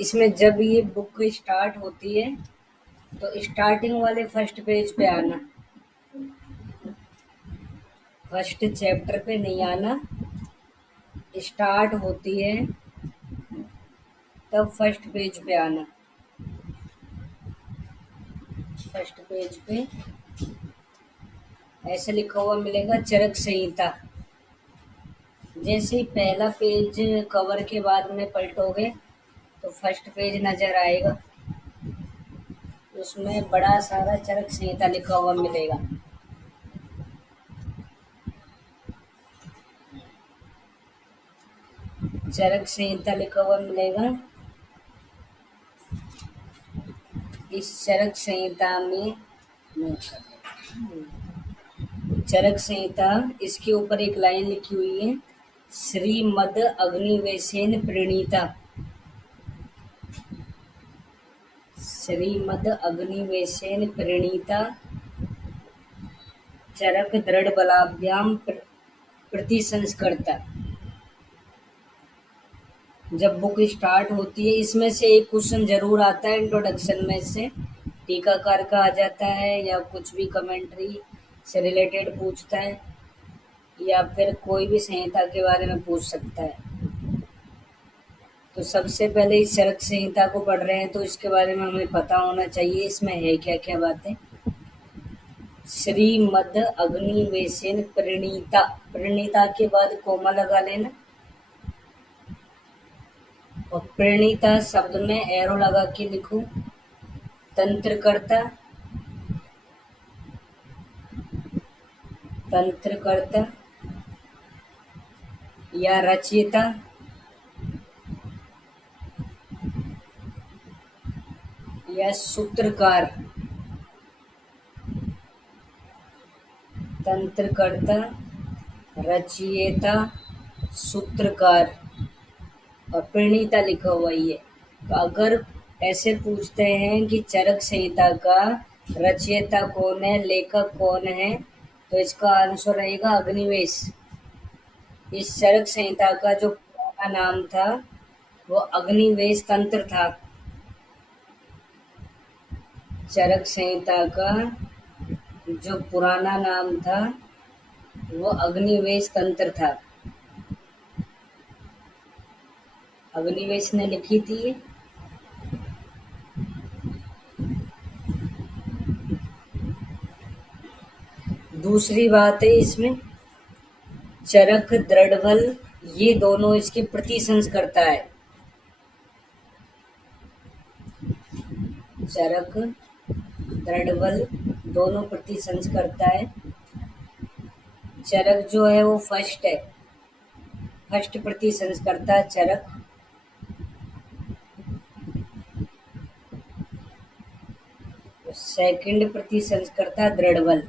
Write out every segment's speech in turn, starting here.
इसमें जब ये बुक स्टार्ट होती है तो स्टार्टिंग वाले फर्स्ट पेज पे आना, फर्स्ट चैप्टर पे नहीं आना। स्टार्ट होती है तब फर्स्ट पेज पे आना। फर्स्ट पेज पे ऐसे लिखा हुआ मिलेगा चरक संहिता। जैसे ही पहला पेज कवर के बाद में पलटोगे तो फर्स्ट पेज नजर आएगा, उसमें बड़ा सारा चरक संहिता लिखा हुआ मिलेगा। चरक संहिता लिखा हुआ मिलेगा। इस चरक संहिता में चरक संहिता, इसके ऊपर एक लाइन लिखी हुई है, श्रीमद अग्निवेशेन प्रणीता। श्रीमद अग्निवेशेन प्रणीता चरक दृढ़ बलाभ्याम प्रतिसंस्कृता। जब बुक स्टार्ट होती है इसमें से एक क्वेश्चन जरूर आता है इंट्रोडक्शन में से, टीकाकार का आ जाता है या कुछ भी कमेंट्री से रिलेटेड पूछता है या फिर कोई भी संहिता के बारे में पूछ सकता है। तो सबसे पहले इस चरक संहिता को पढ़ रहे हैं तो इसके बारे में हमें पता होना चाहिए इसमें है क्या क्या बातें। श्रीमद अग्निवेशेन प्रणीता, प्रणीता के बाद कोमा लगा लेना और प्रणीता शब्द में एरो लगा के लिखो। तंत्रकर्ता, तंत्रकर्ता या रचयिता या सूत्रकार। तंत्रकर्ता, रचयिता, सूत्रकार और प्रणीता लिखा हुआ ही है। तो अगर ऐसे पूछते हैं कि चरक संहिता का रचयिता कौन है, लेखक कौन है, तो इसका आंसर रहेगा अग्निवेश। इस चरक संहिता का जो पुराना नाम था वो अग्निवेश तंत्र था। चरक संहिता का जो पुराना नाम था वो अग्निवेश तंत्र था। अग्निवेश ने लिखी थी। दूसरी बात है इसमें चरक दृढ़बल, ये दोनों इसके प्रतिसंस्कर्ता है। चरक दृढ़बल दोनों प्रतिसंस्कर्ता है। चरक जो है वो फर्स्ट है, फर्स्ट प्रतिसंस्कर्ता चरक। सेकंड प्रतिसंस्कर्ता दृढ़बल।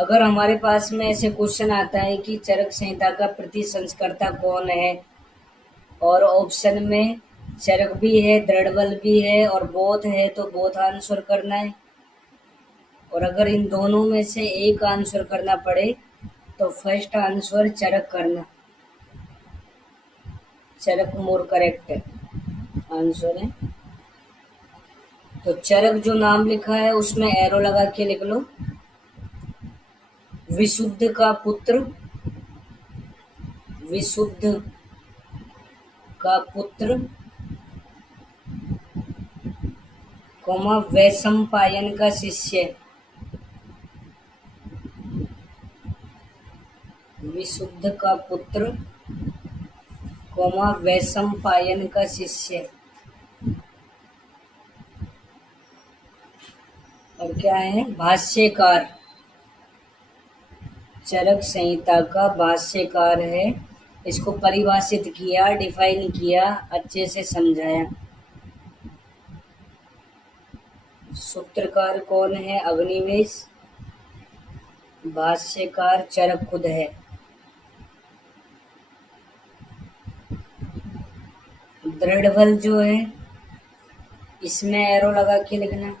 अगर हमारे पास में ऐसे क्वेश्चन आता है कि चरक संहिता का प्रतिसंस्कर्ता कौन है और ऑप्शन में चरक भी है, दृढ़बल भी है और बोथ है, तो बोथ आंसर करना है। और अगर इन दोनों में से एक आंसर करना पड़े तो फर्स्ट आंसर चरक करना। चरक मोर करेक्ट आंसर है। तो चरक जो नाम लिखा है उसमें एरो लगा के लिख लो। विशुद्ध का पुत्र, विशुद्ध का पुत्र, कोमा वैशंपायन का शिष्य। विशुद्ध का पुत्र, कोमा वैशंपायन का शिष्य। और क्या है, भाष्यकार। चरक संहिता का भाष्यकार है। इसको परिभाषित किया, डिफाइन किया, अच्छे से समझाया। सूत्रकार कौन है, अग्निवेश। भाष्यकार चरक खुद है। दृढ़बल जो है इसमें एरो लगा के लिखना।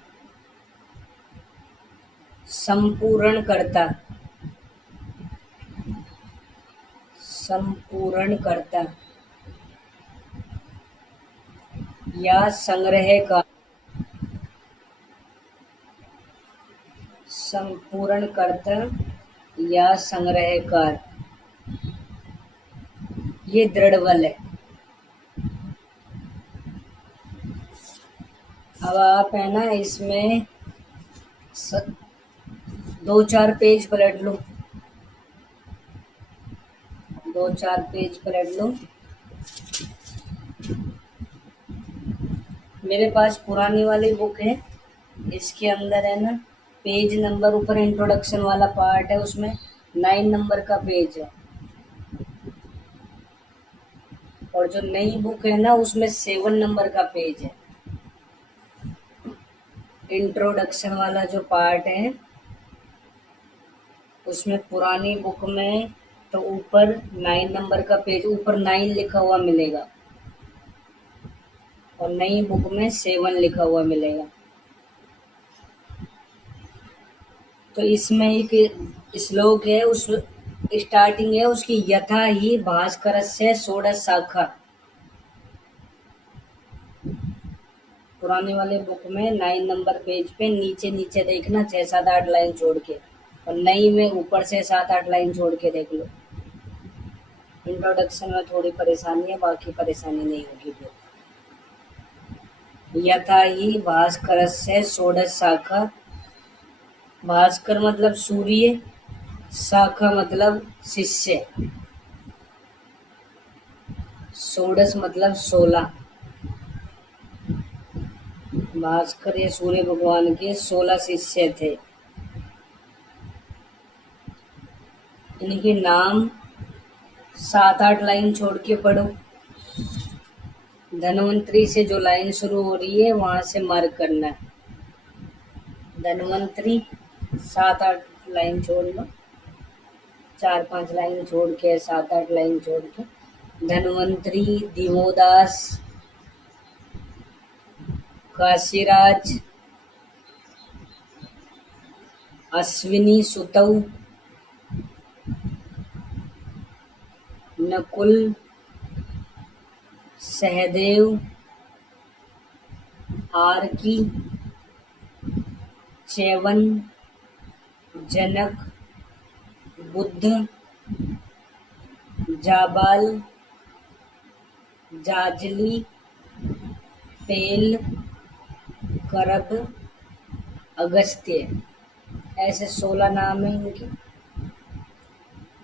संपूर्ण कर्ता, संपूर्णकर्ता या संग्रहकार, संपूर्णकर्ता या संग्रहकार, ये दृढ़ बल है। अब आप है ना इसमें 2-4 पेज पलट लो, 2-4 पेज पलट लो। मेरे पास पुरानी वाली बुक है, इसके अंदर है ना पेज नंबर ऊपर इंट्रोडक्शन वाला पार्ट है, उसमें 9 नंबर का पेज है, और जो नई बुक है ना उसमें 7 नंबर का पेज है। इंट्रोडक्शन वाला जो पार्ट है उसमें पुरानी बुक में तो ऊपर 9 नंबर का पेज, ऊपर 9 लिखा हुआ मिलेगा, और नई बुक में 7 लिखा हुआ मिलेगा। तो इसमें एक श्लोक है, उस स्टार्टिंग है उसकी, यथा ही भास्करस्य षोडश शाखा। पुराने वाले बुक में 9 नंबर पेज पे नीचे नीचे देखना 6-7-8 लाइन छोड़ के, और नई में ऊपर से 7-8 लाइन छोड़ के देख लो। इंट्रोडक्शन में थोड़ी परेशानी है, बाकी परेशानी नहीं होगी। फिर यथा ही भास्करस्य षोडश शाखा, भास्कर मतलब सूर्य, शाखा मतलब शिष्य, षोडश मतलब 16। भास्कर ये सूर्य भगवान के 16 शिष्य थे। इनके नाम 7-8 लाइन छोड़ के पढ़ो। धन्वंतरी से जो लाइन शुरू हो रही है वहां से मार्क करना है। धन्वंतरी 7-8 लाइन छोड़ लो, 4-5 लाइन छोड़ के, 7-8 लाइन छोड़ के। धन्वंतरी, दिवोदास, काशीराज, अश्विनी सुतौ, नकुल, सहदेव, आर्की, च्यवन, जनक, बुद्ध, जाबाल, जाजली, पेल, करब, अगस्त्य। ऐसे 16 नाम है इनके।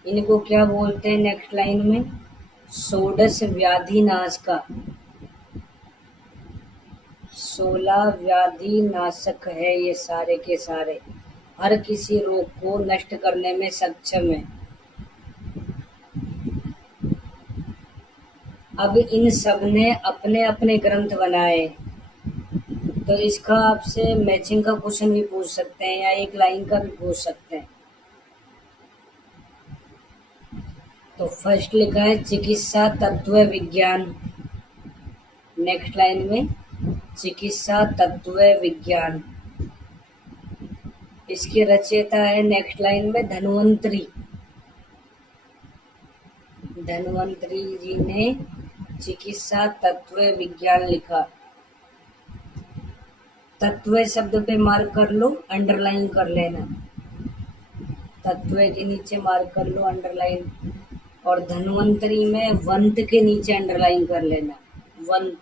इनको क्या बोलते हैं नेक्स्ट लाइन में? षोडश व्याधि नाश का। 16 व्याधि नाशक है ये सारे के सारे, हर किसी रोग को नष्ट करने में सक्षम है। अब इन सब ने अपने अपने ग्रंथ बनाए, तो इसका आपसे मैचिंग का क्वेश्चन भी पूछ सकते हैं, या एक लाइन का भी पूछ सकते हैं। तो फर्स्ट लिखा है चिकित्सा तत्व विज्ञान, नेक्स्ट लाइन में चिकित्सा तत्व विज्ञान। इसके रचयिता है नेक्स्ट लाइन में धन्वंतरी। धन्वंतरी जी ने चिकित्सा तत्व विज्ञान लिखा। तत्व शब्द पे मार्क कर लो, अंडरलाइन कर लेना। तत्व के नीचे मार्क कर लो अंडरलाइन, और धन्वंतरी में वंत के नीचे अंडरलाइन कर लेना। वंत,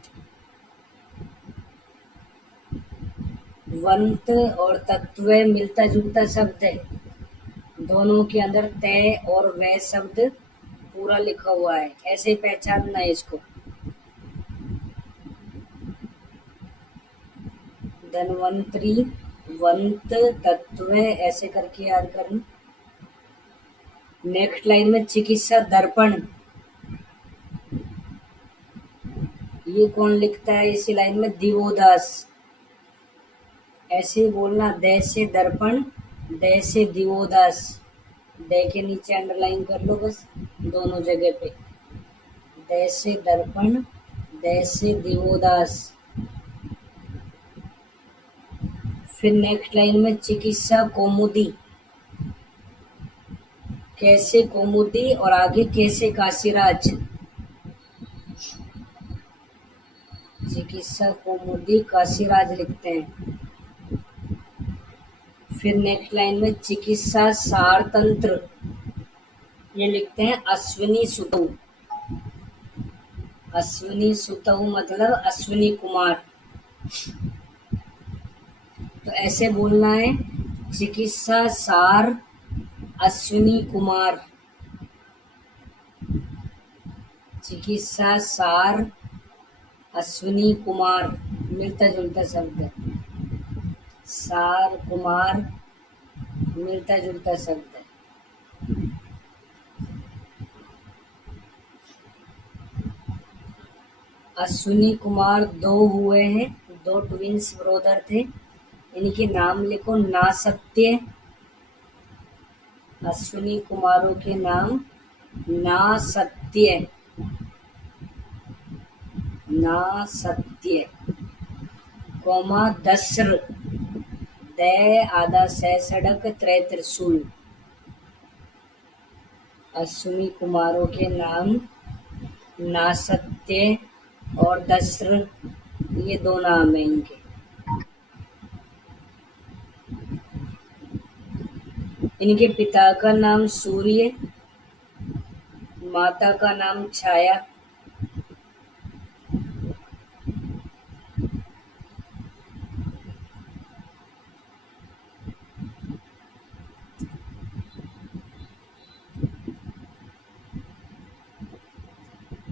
वंत और तत्व मिलता जुलता शब्द है, दोनों के अंदर तय और वह शब्द पूरा लिखा हुआ है, ऐसे ही पहचानना है इसको। धन्वंतरी, वंत, तत्व, ऐसे करके याद करना। नेक्स्ट लाइन में चिकित्सा दर्पण, ये कौन लिखता है इसी लाइन में? दिवोदास। ऐसे ही बोलना, दे से दर्पण, दे से दिवोदास। दे के नीचे अंडरलाइन कर लो बस दोनों जगह पे। दे से दर्पण, दे से दिवोदास। फिर नेक्स्ट लाइन में चिकित्सा कौमुदी, कैसे कौमुदी और आगे कैसे काशीराज, चिकित्सा कौमुदी काशीराज लिखते हैं। फिर नेक्स्ट लाइन में चिकित्सा सारतंत्र, ये लिखते हैं अश्विनी सुतऊ। अश्विनी सुतऊ मतलब अश्विनी कुमार। तो ऐसे बोलना है, चिकित्सा सार अश्विनी कुमार, चिकित्सा सार अश्विनी कुमार, मिलता जुलता शब्द है। सार कुमार मिलता जुलता शब्द है। अश्विनी कुमार दो हुए हैं, दो ट्विंस ब्रदर थे, इनके नाम लिखो ना सत्य। अश्विनी कुमारों के नाम ना सत्य, ना सत्य, कोमा दस्र, दै आधा सह सड़क त्रै त्रिशूल। अश्विनी कुमारों के नाम ना सत्य और दस्र, ये दो नाम है इनके। इनके पिता का नाम सूर्य, माता का नाम छाया।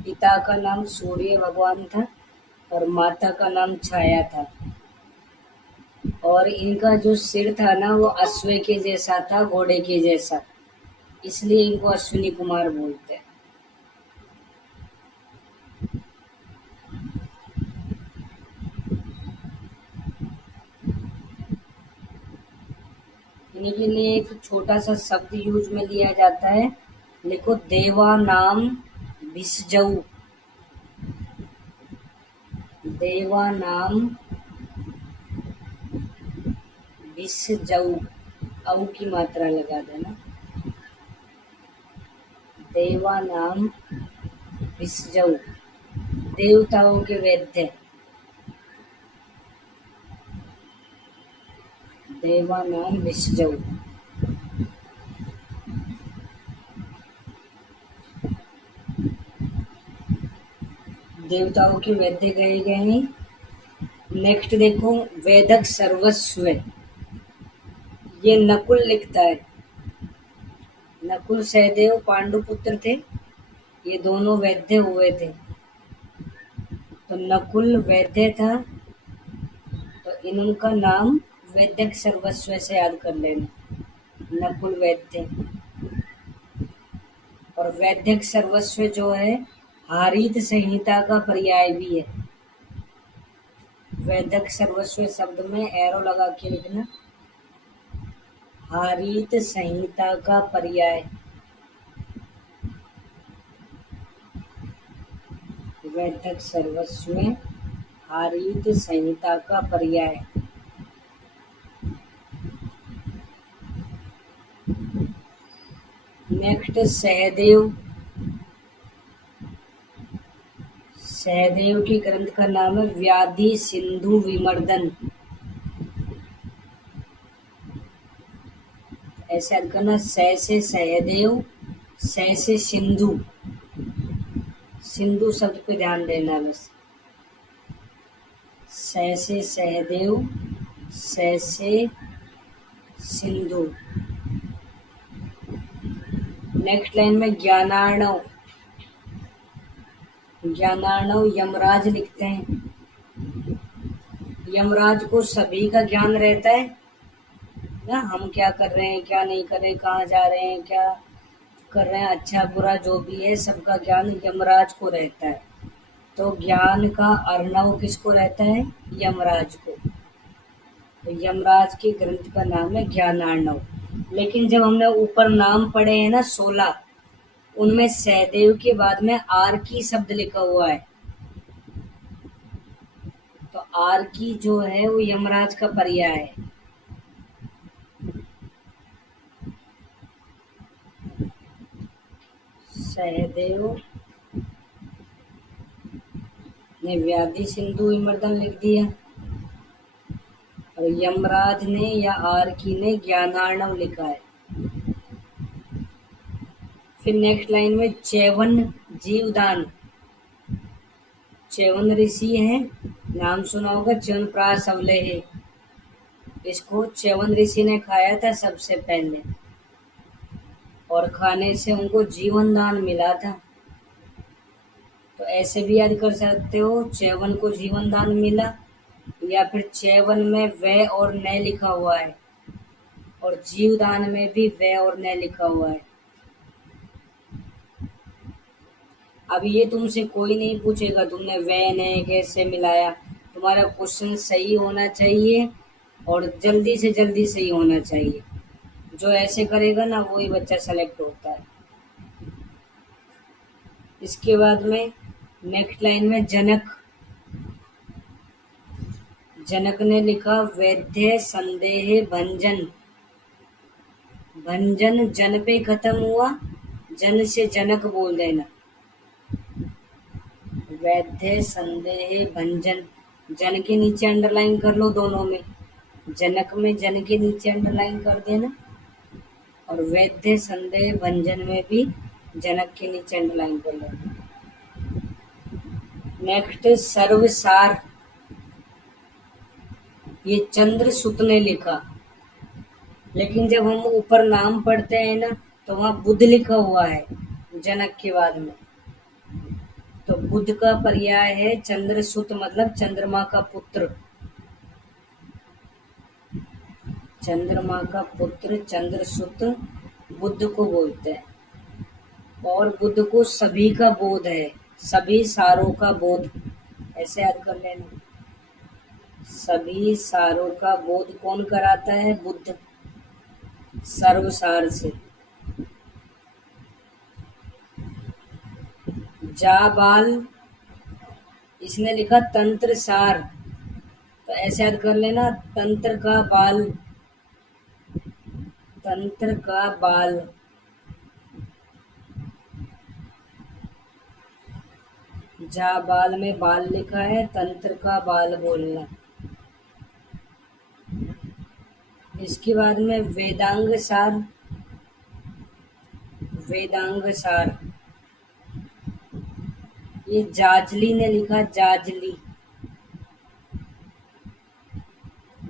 पिता का नाम सूर्य भगवान था और माता का नाम छाया था। और इनका जो सिर था ना वो अश्व के जैसा था, घोड़े के जैसा, इसलिए इनको अश्विनी कुमार बोलते हैं। इन्हीं के लिए एक छोटा सा शब्द यूज में लिया जाता है, लिखो देवा नाम भिसजऊ, देवा नाम भिसजऊ, औ की मात्रा लगा देना, देवा नाम भिसजऊ, देवताओं के वैद्य, देवा नाम भिसजऊ। देवताओं के वैद्य कहे गए हैं। नेक्स्ट देखो वेदक सर्वस्व, ये नकुल लिखता है। नकुल सहदेव पांडुपुत्र थे, ये दोनों वैद्य हुए थे। तो नकुल वैद्य था, तो इनका नाम वैदक सर्वस्व से याद कर लेना, नकुल वैद्य। और वैदक सर्वस्व जो है हारीत संहिता का पर्याय भी है। वैदक सर्वस्व शब्द में एरो लगा के लिखना, हारीत संहिता का पर्याय, वैदक सर्वस्व में हारीत संहिता का पर्याय। नेक्स्ट सहदेव, सहदेव की ग्रंथ का नाम है व्याधि सिंधु विमर्दन। ऐसा करना, स से सहदेव, स से सिंधु, सिंधु शब्द पे ध्यान देना बस। स से सहदेव, स से सिंधु। नेक्स्ट लाइन में ज्ञानार्णव, ज्ञानार्णव यमराज लिखते हैं। यमराज को सभी का ज्ञान रहता है ना, हम क्या कर रहे हैं, क्या नहीं कर रहे हैं, कहाँ जा रहे हैं, क्या कर रहे हैं, अच्छा बुरा जो भी है, सबका ज्ञान यमराज को रहता है। तो ज्ञान का अर्णव किसको रहता है, यमराज को। तो यमराज के ग्रंथ का नाम है ज्ञानार्णव। लेकिन जब हमने ऊपर नाम पढ़े हैं ना 16, उनमें सहदेव के बाद में आर की शब्द लिखा हुआ है। तो आर की जो है वो यमराज का पर्याय है। सहदेव ने व्याधि सिंधु विमर्दन लिख दिया और यमराज ने या आरकी ने ज्ञानार्णव लिखा है। फिर नेक्स्ट लाइन में चैवन जीवदान, चैवन ऋषि है, नाम सुना होगा, च्यवनप्राश अवलेह, इसको चैवन ऋषि ने खाया था सबसे पहले और खाने से उनको जीवन दान मिला था। तो ऐसे भी याद कर सकते हो, चैवन को जीवन दान मिला, या फिर चैवन में व और न लिखा हुआ है और जीवदान में भी व और न लिखा हुआ है। अब ये तुमसे कोई नहीं पूछेगा तुमने व न कैसे मिलाया, तुम्हारा क्वेश्चन सही होना चाहिए और जल्दी से जल्दी सही होना चाहिए। जो ऐसे करेगा ना वही बच्चा सेलेक्ट होता है। इसके बाद में नेक्स्ट लाइन में जनक, जनक ने लिखा वैद्य संदेह भंजन, भंजन जन पे खत्म हुआ, जन से जनक बोल देना, वैद्य संदेह भंजन, जन के नीचे अंडरलाइन कर लो दोनों में, जनक में जन के नीचे अंडरलाइन कर देना और वैद्य संदेह भंजन में भी जनक के नीचे अंडरलाइन कर लेना। नेक्स्ट सर्वसार, ये चंद्रसुत ने लिखा, लेकिन जब हम ऊपर नाम पढ़ते हैं ना तो वहां बुध लिखा हुआ है जनक के बाद में, तो बुध का पर्याय है चंद्रसुत, मतलब चंद्रमा का पुत्र, चंद्रमा का पुत्र चंद्रसुत बुध को बोलते हैं। और बुध को सभी का बोध है, सभी सारों का बोध, ऐसे याद कर लेना, सभी सारों का बोध कौन कराता है? बुद्ध, सर्वसार से। जाबाल, इसने लिखा तंत्र सार, तो ऐसे याद कर लेना, तंत्र का बाल, तंत्र का बाल। जाबाल में बाल लिखा है, तंत्र का बाल बोलना। इसके बाद में वेदांग सार, वेदांग सार, ये जाजली ने लिखा, जाजली,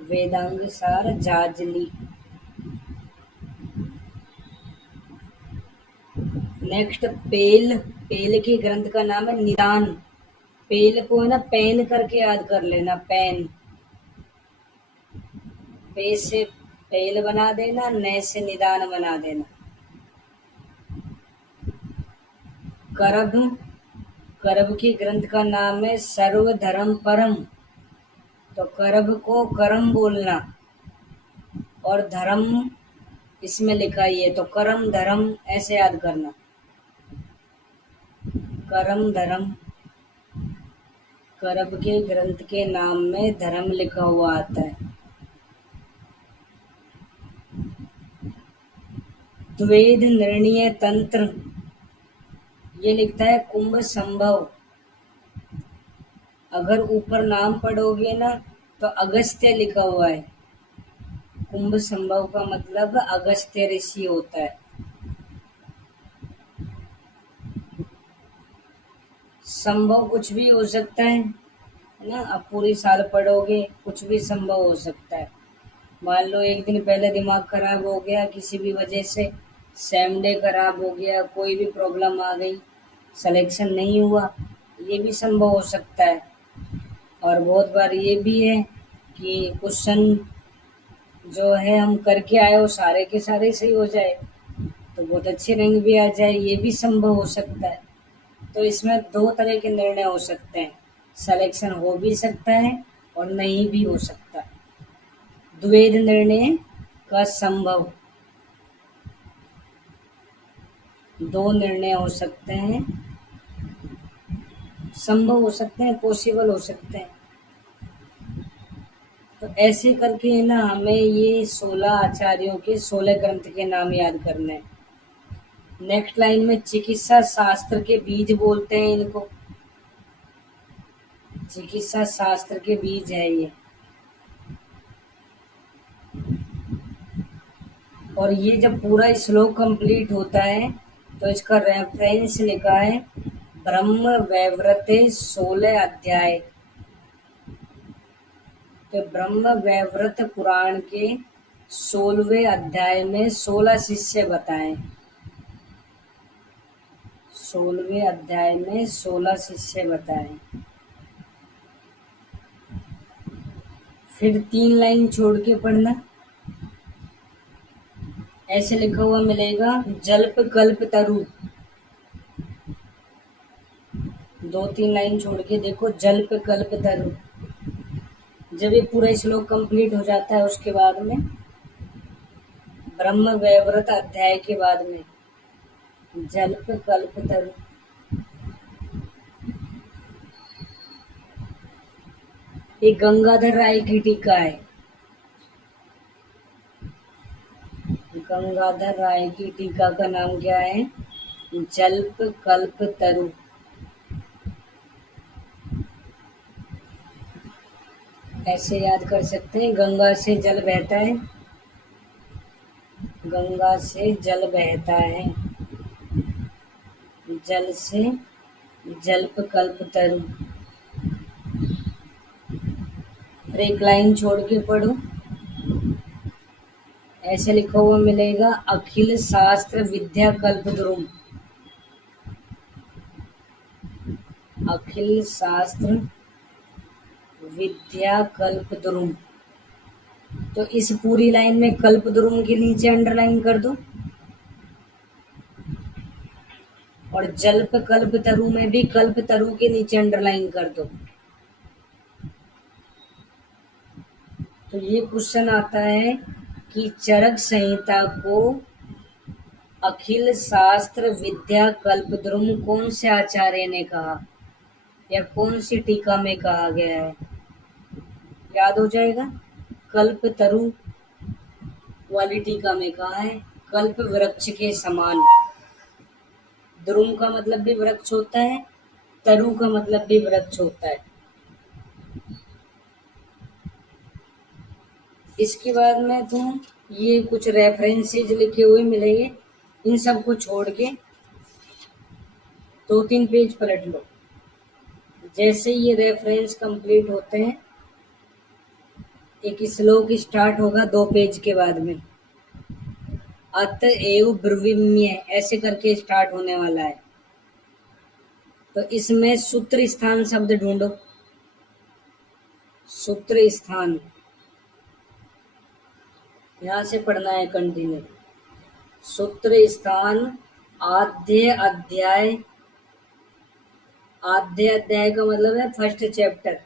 वेदांग सार जाजली। नेक्स्ट पेल, पेल के ग्रंथ का नाम है निदान, पेल को है ना पेन करके याद कर लेना, पेन, पे से पेल बना देना, न से निदान बना देना। करभ, करभ के ग्रंथ का नाम है सर्वधर्म परम, तो करभ को करम बोलना और धर्म इसमें लिखा ही है, तो करम धर्म ऐसे याद करना, करम धर्म। करभ के ग्रंथ के नाम में धर्म लिखा हुआ आता है। द्वेध निर्णय तंत्र, ये लिखता है कुंभ संभव, अगर ऊपर नाम पढ़ोगे ना तो अगस्त्य लिखा हुआ है, कुंभ संभव का मतलब अगस्त्य ऋषि होता है। संभव कुछ भी हो सकता है ना, अब पूरी साल पढ़ोगे कुछ भी संभव हो सकता है। मान लो एक दिन पहले दिमाग खराब हो गया किसी भी वजह से, सेम डे खराब हो गया, कोई भी प्रॉब्लम आ गई, सिलेक्शन नहीं हुआ, ये भी संभव हो सकता है। और बहुत बार ये भी है कि क्वेश्चन जो है हम करके आए हो सारे के सारे सही हो जाए, तो बहुत अच्छे रैंक भी आ जाए, ये भी संभव हो सकता है। तो इसमें दो तरह के निर्णय हो सकते हैं, सिलेक्शन हो भी सकता है और नहीं भी हो सकता। द्वैध निर्णय का संभव, दो निर्णय हो सकते हैं, संभव हो सकते हैं, पॉसिबल हो सकते हैं। तो ऐसे करके ना हमें ये 16 आचार्यों के 16 ग्रंथ के नाम याद करने हैं। नेक्स्ट लाइन में चिकित्सा शास्त्र के बीज बोलते हैं इनको, चिकित्सा शास्त्र के बीज है ये। और ये जब पूरा श्लोक कंप्लीट होता है तो इसका रेफरेंस लिखा है ब्रह्म वैवर्ते 16 अध्याय। तो ब्रह्म वैवर्त पुराण के 16वें अध्याय में 16 शिष्य बताएं। 16वें अध्याय में 16 शिष्य बताएं। फिर 3 लाइन छोड़ के पढ़ना। ऐसे लिखा हुआ मिलेगा जल्प कल्प तरु। 2-3 लाइन छोड़ के देखो जल्प कल्प तरु। जब ये पूरा श्लोक कंप्लीट हो जाता है उसके बाद में ब्रह्म वैवर्त अध्याय के बाद में जल्प कल्प तरु। ये गंगाधर राय की टीका है। गंगाधर राय की टीका का नाम क्या है? जल्प कल्प तरु। ऐसे याद कर सकते हैं, गंगा से जल बहता है, गंगा से जल बहता है, जल से जल्प कल्प तरु। फिर 1 लाइन छोड़ के पढ़ो। ऐसे लिखा हुआ मिलेगा अखिल शास्त्र विद्या कल्प द्रुम। अखिल शास्त्र विद्या कल्प द्रुम। तो इस पूरी लाइन में कल्प द्रुम के नीचे अंडरलाइन कर दो और जल्प कल्प तरु में भी कल्प तरु के नीचे अंडरलाइन कर दो। तो ये क्वेश्चन आता है कि चरक संहिता को अखिल शास्त्र विद्या कल्प द्रुम कौन से आचार्य ने कहा या कौन सी टीका में कहा गया है? याद हो जाएगा। कल्प तरु वाली टीका में कहा है कल्प वृक्ष के समान। द्रुम का मतलब भी वृक्ष होता है, तरु का मतलब भी वृक्ष होता है। इसके बाद में तुम ये कुछ रेफरेंसेज लिखे हुए मिलेंगे, इन सब को छोड़ के 2-3 पेज पलट लो। जैसे ये रेफरेंस कंप्लीट होते हैं एक श्लोक स्टार्ट होगा 2 पेज के बाद में, अतएव ब्रवीम्य ऐसे करके स्टार्ट होने वाला है। तो इसमें सूत्र स्थान शब्द ढूंढो। सूत्र स्थान यहां से पढ़ना है कंटिन्यू। सूत्र स्थान आद्य अध्याय। आद्य अध्याय का मतलब है फर्स्ट चैप्टर।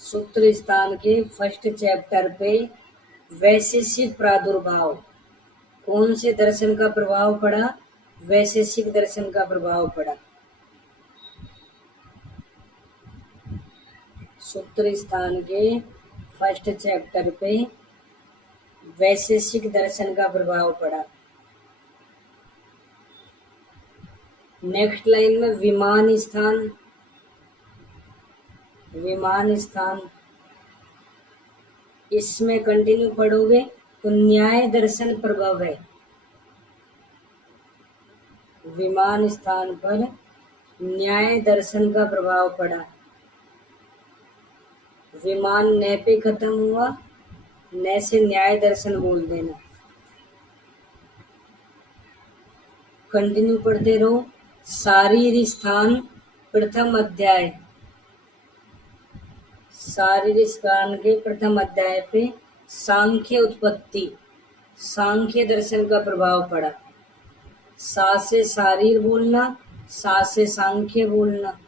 सूत्र स्थान के फर्स्ट चैप्टर पे वैशेषिक प्रादुर्भाव। कौन से दर्शन का प्रभाव पड़ा? वैशेषिक दर्शन का प्रभाव पड़ा। सूत्र स्थान के फर्स्ट चैप्टर पे वैशेषिक दर्शन का प्रभाव पड़ा। नेक्स्ट लाइन में विमान स्थान। विमान स्थान इसमें कंटिन्यू पढ़ोगे तो न्याय दर्शन प्रभाव है। विमान स्थान पर न्याय दर्शन का प्रभाव पड़ा। विमान न पे खत्म हुआ, न से न्याय दर्शन बोल देना। कंटिन्यू पढ़ते रहो। शारीर स्थान प्रथम अध्याय। शारीर स्थान के प्रथम अध्याय पे सांख्य उत्पत्ति, सांख्य दर्शन का प्रभाव पड़ा। सा से शारीर बोलना, सा से सांख्य बोलना।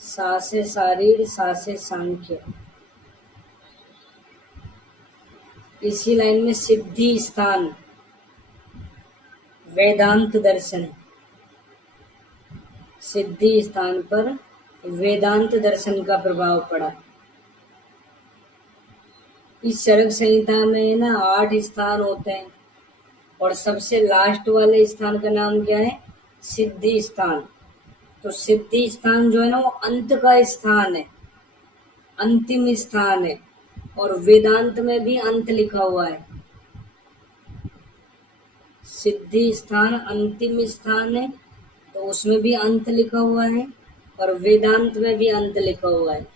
सा से शारीर, सा से सांख्य। इसी लाइन में सिद्धि स्थान वेदांत दर्शन। सिद्धि स्थान पर वेदांत दर्शन का प्रभाव पड़ा। इस चरक संहिता में ना 8 स्थान होते हैं। और सबसे लास्ट वाले स्थान का नाम क्या है? सिद्धि स्थान। तो सिद्धि स्थान जो है ना वो अंत का स्थान है, अंतिम स्थान है। और वेदांत में भी अंत लिखा हुआ है। सिद्धि स्थान अंतिम स्थान है, तो उसमें भी अंत लिखा हुआ है, और वेदांत में भी अंत लिखा हुआ है।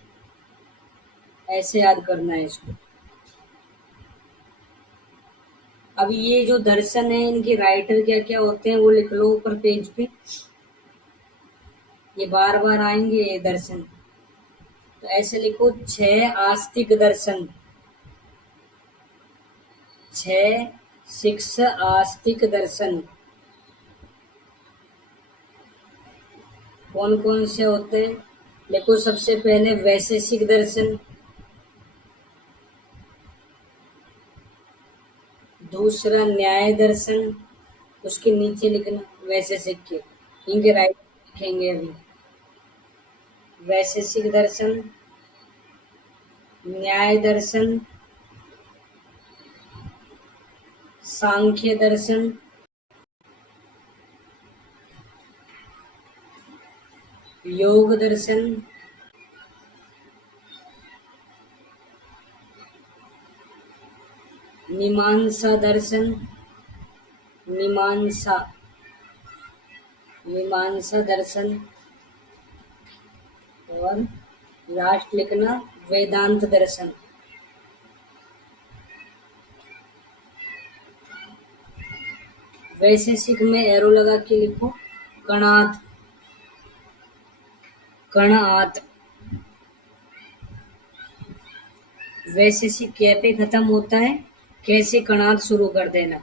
ऐसे याद करना है इसको। अब ये जो दर्शन है इनके राइटर क्या क्या होते हैं वो लिख लो ऊपर पेज पे। ये बार बार आएंगे ये दर्शन। तो ऐसे लिखो, 6 आस्तिक दर्शन। 6 आस्तिक दर्शन कौन कौन से होते हैं? देखो, सबसे पहले वैशेषिक दर्शन, दूसरा न्याय दर्शन, उसके नीचे लिखना वैशेषिक के, इनके राइट लिखेंगे अभी। वैशेषिक दर्शन, न्याय दर्शन, सांख्य दर्शन, योग दर्शन, मीमांसा दर्शन, मीमांसा मीमांसा दर्शन, और लास्ट लिखना वेदांत दर्शन। वैशेषिक में एरो लगा के लिखो, कणाद, कणात। वैशेषिक कै पे खत्म होता है, कैसे कणात शुरू कर देना।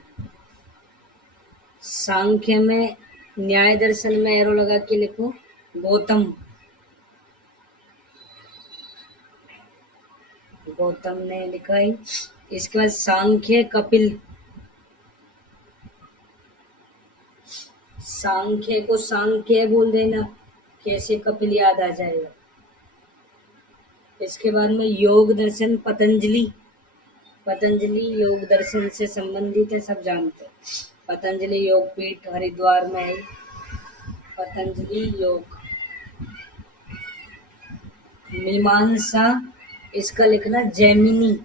सांख्य में, न्याय दर्शन में एरो लगा के लिखो गौतम, गौतम ने लिखा है। इसके बाद सांख्य कपिल, सांख्य को सांख्य बोल देना, कैसे कपिल याद आ जाएगा। इसके बाद में योग दर्शन पतंजलि, पतंजलि योग दर्शन से संबंधित है, सब जानते हैं। पतंजलि योग पीठ हरिद्वार में है, पतंजलि योग। मीमांसा, इसका लिखना जैमिनी,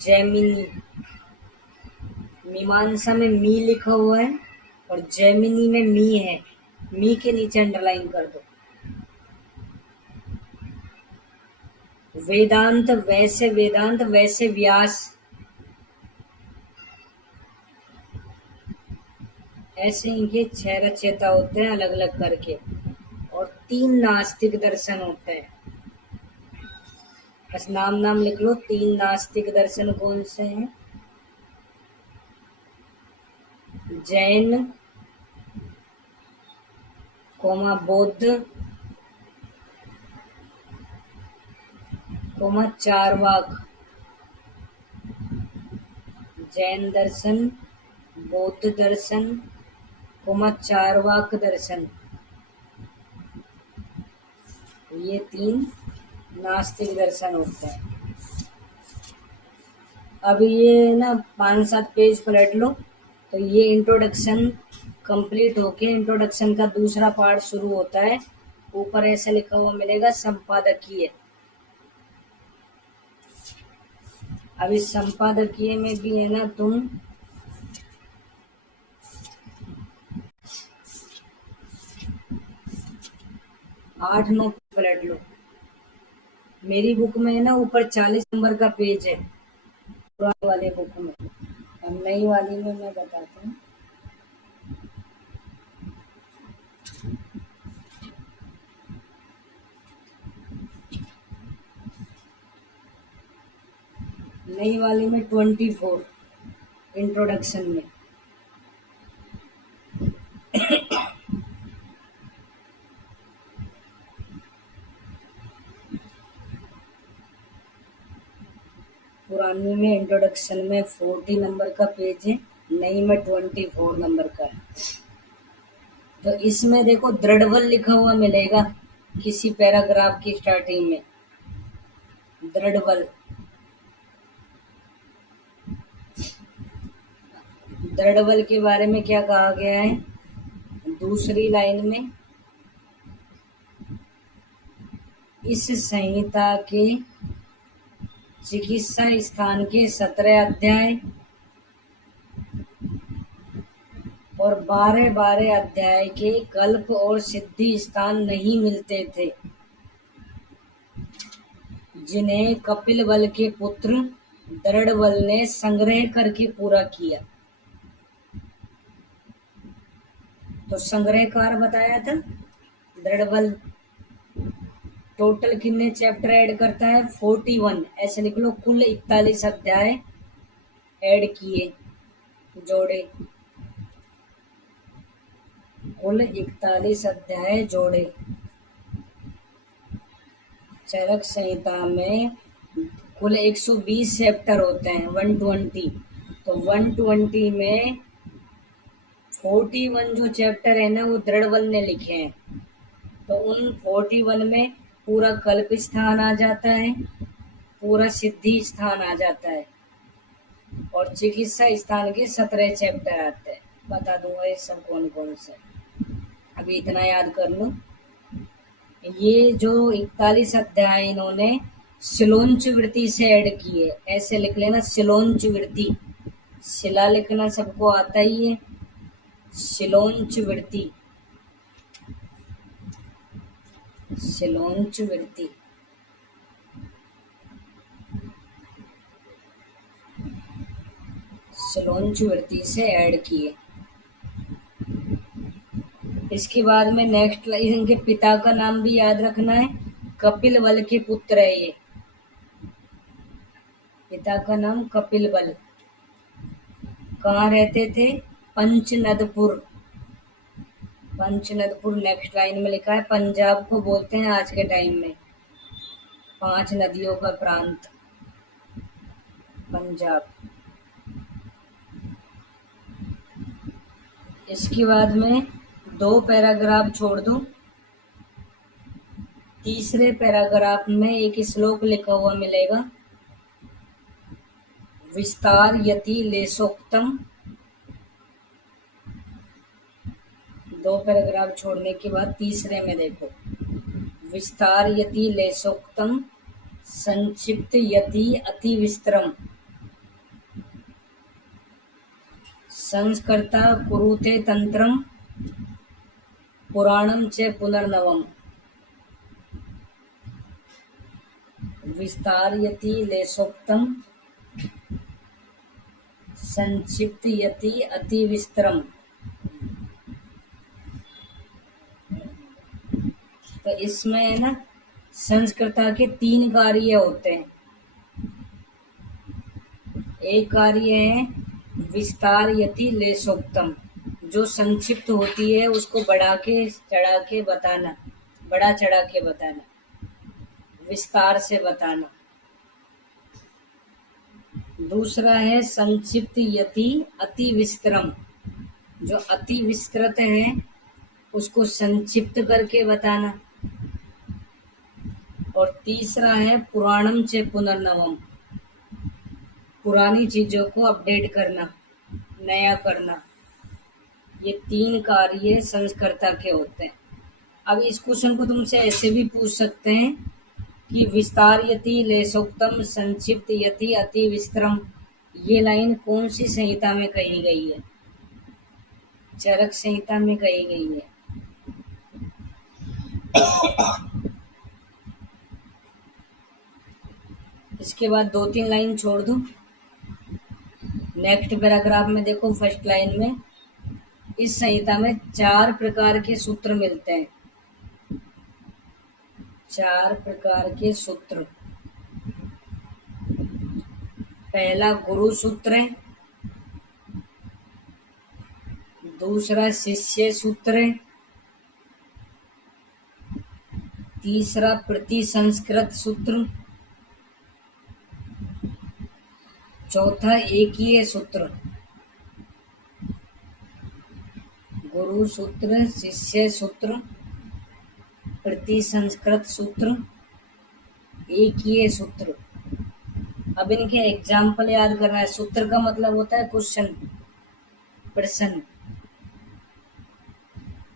जैमिनी। मीमांसा में मी लिखा हुआ है और जैमिनी में मी है, मी के नीचे अंडरलाइन कर दो। वेदांत, वैसे व्यास, ऐसे इनके 6 रचयिता होते हैं अलग अलग करके। और 3 नास्तिक दर्शन होते हैं, बस नाम लिख लो। 3 नास्तिक दर्शन कौन से हैं? जैन, बौद्ध, चारवाक। जैन दर्शन, बौद्ध दर्शन, चारवाक दर्शन, ये 3 नास्तिक दर्शन होते हैं। अब ये ना 5-7 पेज पलट लो, तो ये इंट्रोडक्शन कंप्लीट होके इंट्रोडक्शन का दूसरा पार्ट शुरू होता है। ऊपर ऐसे लिखा हुआ मिलेगा संपादकीय। अब इस संपादकीय में भी है ना, तुम 8-9 पलट लो। मेरी बुक में है ना ऊपर 40 नंबर का पेज है, पुराने वाले बुक में। अब नई वाली में मैं बताता हूँ। नई वाली में 24 इंट्रोडक्शन में। पुरानी में इंट्रोडक्शन में 40 नंबर का पेज है, नई में 24 नंबर का है। तो इसमें देखो दृढ़बल लिखा हुआ मिलेगा किसी पैराग्राफ की स्टार्टिंग में, दृढ़बल। दृढ़ बल के बारे में क्या कहा गया है? दूसरी लाइन में, इस संहिता के चिकित्सा स्थान के 17 अध्याय और 12 अध्याय के कल्प और सिद्धि स्थान नहीं मिलते थे, जिन्हें कपिल बल के पुत्र दृढ़ बल ने संग्रह करके पूरा किया। तो संग्रहकार बताया था। दृढ़ बल टोटल कितने चैप्टर ऐड करता है? 41। ऐसे लिख लो, कुल 41 अध्याय ऐड किए, जोड़े, कुल 41 अध्याय जोड़े। चरक संहिता में कुल 120 चैप्टर होते हैं, 120। तो 120 में 41 जो चैप्टर है ना, वो दृढ़ बल ने लिखे हैं। तो उन 41 में पूरा कल्प स्थान आ जाता है, पूरा सिद्धि स्थान आ जाता है, और चिकित्सा स्थान के 17 चैप्टर आते हैं। बता दूंगा ये सब कौन कौन से। अभी इतना याद कर लो। ये जो 41 अध्याय इन्होंने शिलोंच वृत्ति से ऐड किए। ऐसे लिख लेना, शिलोंच वृत्ति। शिला लिखना सबको आता ही है, शिलोंच वृत्ति, शिलोंच वृत्ति। शिलोंच वृत्ति से ऐड किए। इसके बाद में नेक्स्ट, इनके पिता का नाम भी याद रखना है। कपिल बल के पुत्र है ये, पिता का नाम कपिल बल। कहाँ रहते थे? पंचनदपुर। पंचनदपुर नेक्स्ट लाइन में लिखा है। पंजाब को बोलते हैं आज के टाइम में, 5 नदियों का प्रांत पंजाब। इसके बाद में 2 पैराग्राफ छोड़ दो। तीसरे पैराग्राफ में एक श्लोक लिखा हुआ मिलेगा, विस्तार यति लेशोक्तम। 2 पैराग्राफ छोड़ने के बाद तीसरे में देखो, विस्तार यति लेशोक्तम संक्षिप्त यति अति विस्तरम संस्कृता कुरुते तंत्रम पुराणम च पुनर्नवम। विस्तारयति लेशोक्तम संक्षिप्त यति अति विस्तरम। तो इसमें है ना, संस्कृता के 3 कार्य होते हैं। एक कार्य है विस्तार यति लेशोक्तम, जो संक्षिप्त होती है उसको बढ़ा चढ़ा के बताना, बड़ा चढ़ा के बताना, विस्तार से बताना। दूसरा है संक्षिप्त यति अति विस्तरम, जो अति विस्तृत है उसको संक्षिप्त करके बताना। और तीसरा है पुराणम च पुनर्नवम, पुरानी चीजों को अपडेट करना, नया करना। ये 3 कार्य संस्कृता के होते हैं। अब इस क्वेश्चन को तुमसे ऐसे भी पूछ सकते हैं कि विस्तार यति लेशोक्तम संक्षिप्त यति अति विस्तरम, ये लाइन कौन सी संहिता में कही गई है? चरक संहिता में कही गई है। इसके बाद 2-3 लाइन छोड़ दो। नेक्स्ट पैराग्राफ में देखो, फर्स्ट लाइन में, इस संहिता में 4 प्रकार के सूत्र मिलते हैं। 4 प्रकार के सूत्र। पहला गुरु सूत्र है, दूसरा शिष्य सूत्र है, तीसरा प्रति संस्कृत सूत्र, चौथा एककीय सूत्र। गुरु सूत्र, शिष्य सूत्र, प्रति संस्कृत सूत्र, एककीय सूत्र। अब इनके एग्जाम्पल याद करना है। सूत्र का मतलब होता है क्वेश्चन, प्रश्न।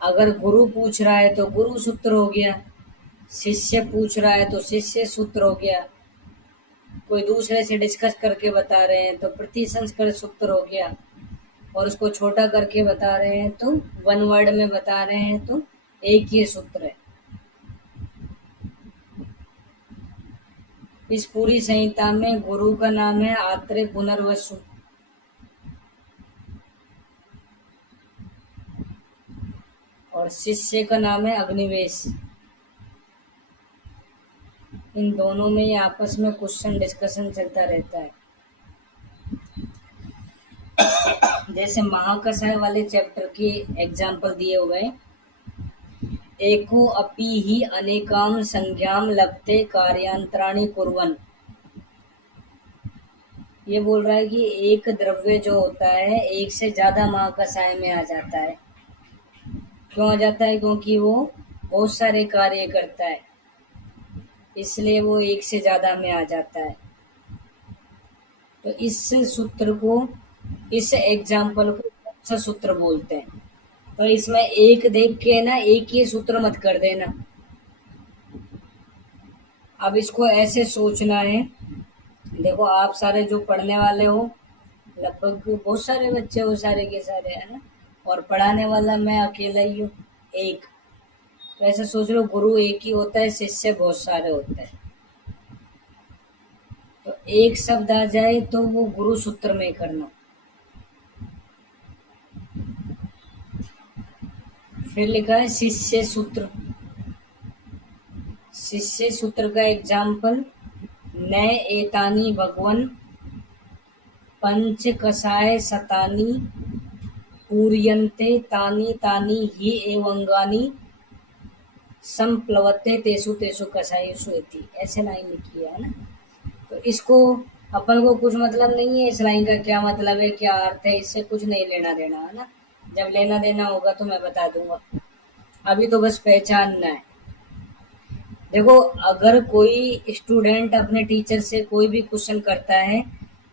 अगर गुरु पूछ रहा है तो गुरु सूत्र हो गया, शिष्य पूछ रहा है तो शिष्य सूत्र हो गया, कोई दूसरे से डिस्कस करके बता रहे हैं तो प्रतिसंस्कृत सूत्र हो गया, और उसको छोटा करके बता रहे हैं तो वन वर्ड में बता रहे हैं तो एक ही सूत्र है। इस पूरी संहिता में गुरु का नाम है आत्रेय पुनर्वसु, और शिष्य का नाम है अग्निवेश। इन दोनों में ही आपस में क्वेश्चन डिस्कशन चलता रहता है। जैसे महाकषाय वाले चैप्टर की एग्जाम्पल दिए हुए हैं, एको अपि ही अनेकाम संज्ञाम लभते कार्यांतराणि कुर्वन्। ये बोल रहा है कि एक द्रव्य जो होता है एक से ज्यादा महाकषाय में आ जाता है। क्यों आ जाता है? क्योंकि वो बहुत सारे कार्य करता है, इसलिए वो एक से ज्यादा में आ जाता है। तो इस सूत्र को, इस एग्जाम्पल को कौन सा सूत्र बोलते हैं? तो इसमें एक देख के ना एक ही सूत्र मत कर देना। अब इसको ऐसे सोचना है, देखो आप सारे जो पढ़ने वाले हो, लगभग बहुत सारे बच्चे हो, सारे के सारे, है ना, और पढ़ाने वाला मैं अकेला ही हूँ एक। तो ऐसे सोच लो, गुरु एक ही होता है, शिष्य बहुत सारे होते हैं। तो एक शब्द आ जाए तो वो गुरु सूत्र में करना। फिर लिखा है शिष्य सूत्र। शिष्य सूत्र का एग्जाम्पल, न एतानि भगवन पंच कषाय शतानि पूर्यन्ते तानि तानि हि एवंगानि संप्लवते तेसु तेसु कषायेषु इति। ऐसे लाइन लिखी है ना। तो इसको अपन को कुछ मतलब नहीं है, इस लाइन का क्या मतलब है, क्या अर्थ है, इससे कुछ नहीं लेना देना, है ना। जब लेना देना होगा तो मैं बता दूंगा, अभी तो बस पहचानना है। देखो, अगर कोई स्टूडेंट अपने टीचर से कोई भी क्वेश्चन करता है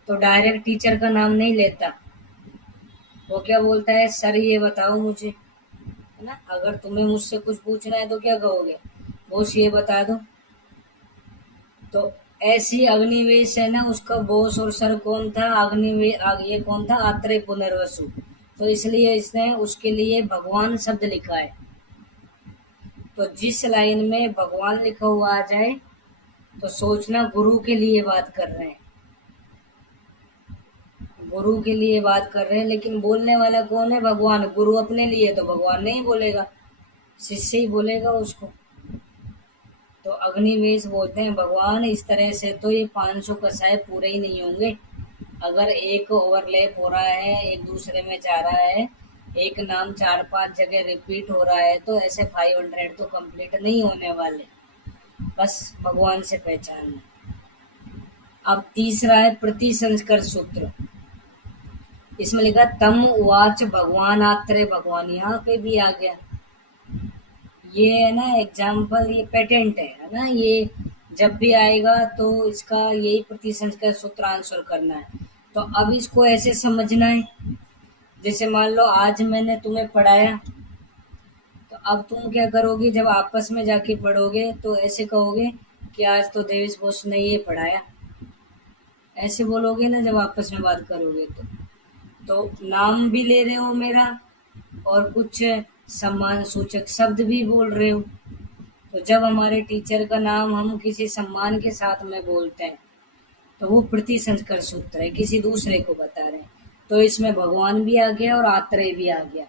तो डायरेक्ट टीचर का नाम नहीं लेता। वो क्या बोलता है, सर ये बताओ मुझे, है ना। अगर तुम्हें मुझसे कुछ पूछना है तो क्या कहोगे, बॉस ये बता दो। तो ऐसी अग्निवेश है ना, उसका बॉस और सर कौन था, ये कौन था, आत्रेय पुनर्वसु। तो इसलिए इसने उसके लिए भगवान शब्द लिखा है। तो जिस लाइन में भगवान लिखा हुआ आ जाए तो सोचना गुरु के लिए बात कर रहे हैं, गुरु के लिए बात कर रहे हैं। लेकिन बोलने वाला कौन है, भगवान। गुरु अपने लिए तो भगवान नहीं बोलेगा, शिष्य ही बोलेगा उसको। तो अग्निवेश बोलते हैं भगवान। इस तरह से तो ये 500 कषाय पूरे ही नहीं होंगे। अगर एक ओवरलैप हो रहा है, एक दूसरे में जा रहा है, एक नाम 4-5 जगह रिपीट हो रहा है, तो ऐसे 500 तो कंप्लीट नहीं होने वाले। बस भगवान से पहचानना। अब तीसरा है प्रतिसंस्कृत सूत्र। इसमें लिखा तम उवाच भगवान आत्रेय भगवान, यहाँ पे भी आ गया। ये है ना एग्जाम्पल, ये पेटेंट है ना। ये जब भी आएगा तो इसका यही प्रतिसंस्कृत सूत्र आंसर करना है। तो अब इसको ऐसे समझना है, जैसे मान लो आज मैंने तुम्हें पढ़ाया, तो अब तुम क्या करोगे, जब आपस में जाके पढ़ोगे तो ऐसे कहोगे कि आज तो देवेश बोस ने ये पढ़ाया, ऐसे बोलोगे ना जब आपस में बात करोगे। तो नाम भी ले रहे हो मेरा और कुछ सम्मान सूचक शब्द भी बोल रहे हो। तो जब हमारे टीचर का नाम हम किसी सम्मान के साथ में बोलते हैं तो वो प्रतिसंस्कृत सूत्र है, किसी दूसरे को बता रहे हैं। तो इसमें भगवान भी आ गया और आत्रेय भी आ गया।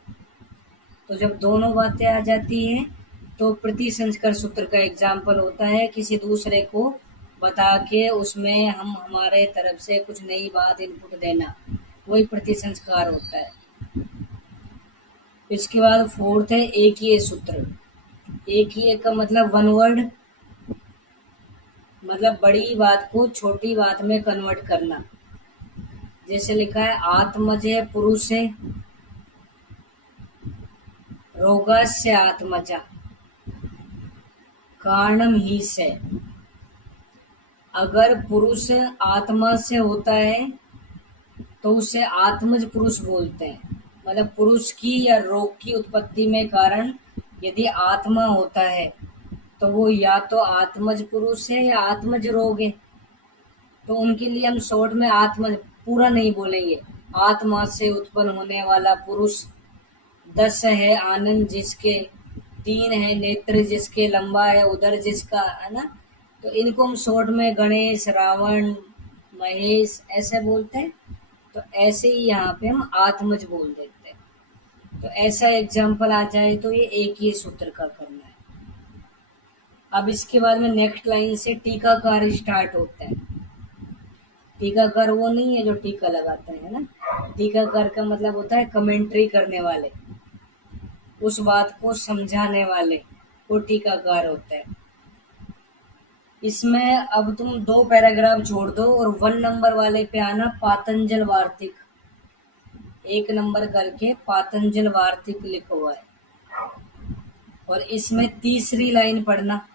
तो जब दोनों बातें आ जाती हैं तो प्रतिसंस्कृत सूत्र का एग्जाम्पल होता है किसी दूसरे को बता के उसमें हम हमारे तरफ से कुछ नई बात इनपुट देना, वही प्रतिसंस्कार होता है। इसके बाद फोर्थ है एक ही सूत्र। एक ही का मतलब वन वर्ड, मतलब बड़ी बात को छोटी बात में कन्वर्ट करना। जैसे लिखा है आत्मजय पुरुष है, रोगस्य आत्मजा कारणम ही से। अगर पुरुष आत्मा से होता है तो उसे आत्मज पुरुष बोलते हैं, मतलब पुरुष की या रोग की उत्पत्ति में कारण यदि आत्मा होता है तो वो या तो आत्मज पुरुष है या आत्मज रोग है। तो उनके लिए हम शॉर्ट में आत्मा पूरा नहीं बोलेंगे। आत्मा से उत्पन्न होने वाला पुरुष, 10 है आनंद जिसके, 3 है नेत्र जिसके, लंबा है उदर जिसका, है ना। तो इनको हम शॉर्ट में गणेश, रावण, महेश ऐसे बोलते हैं। तो ऐसे ही यहाँ पे हम आत्मज बोल देते हैं। तो ऐसा एग्जाम्पल आ जाए तो ये एक ही सूत्र का करना है। अब इसके बाद में नेक्स्ट लाइन से टीकाकार स्टार्ट होता है। टीकाकार वो नहीं है जो टीका लगाते हैं ना। टीकाकार का मतलब होता है कमेंट्री करने वाले, उस बात को समझाने वाले, वो टीकाकार होता है। इसमें अब तुम 2 पैराग्राफ छोड़ दो और 1 नंबर वाले पे आना, पातंजल वार्तिक। 1 नंबर करके पातंजल वार्तिक लिखा हुआ है। और इसमें तीसरी लाइन पढ़ना।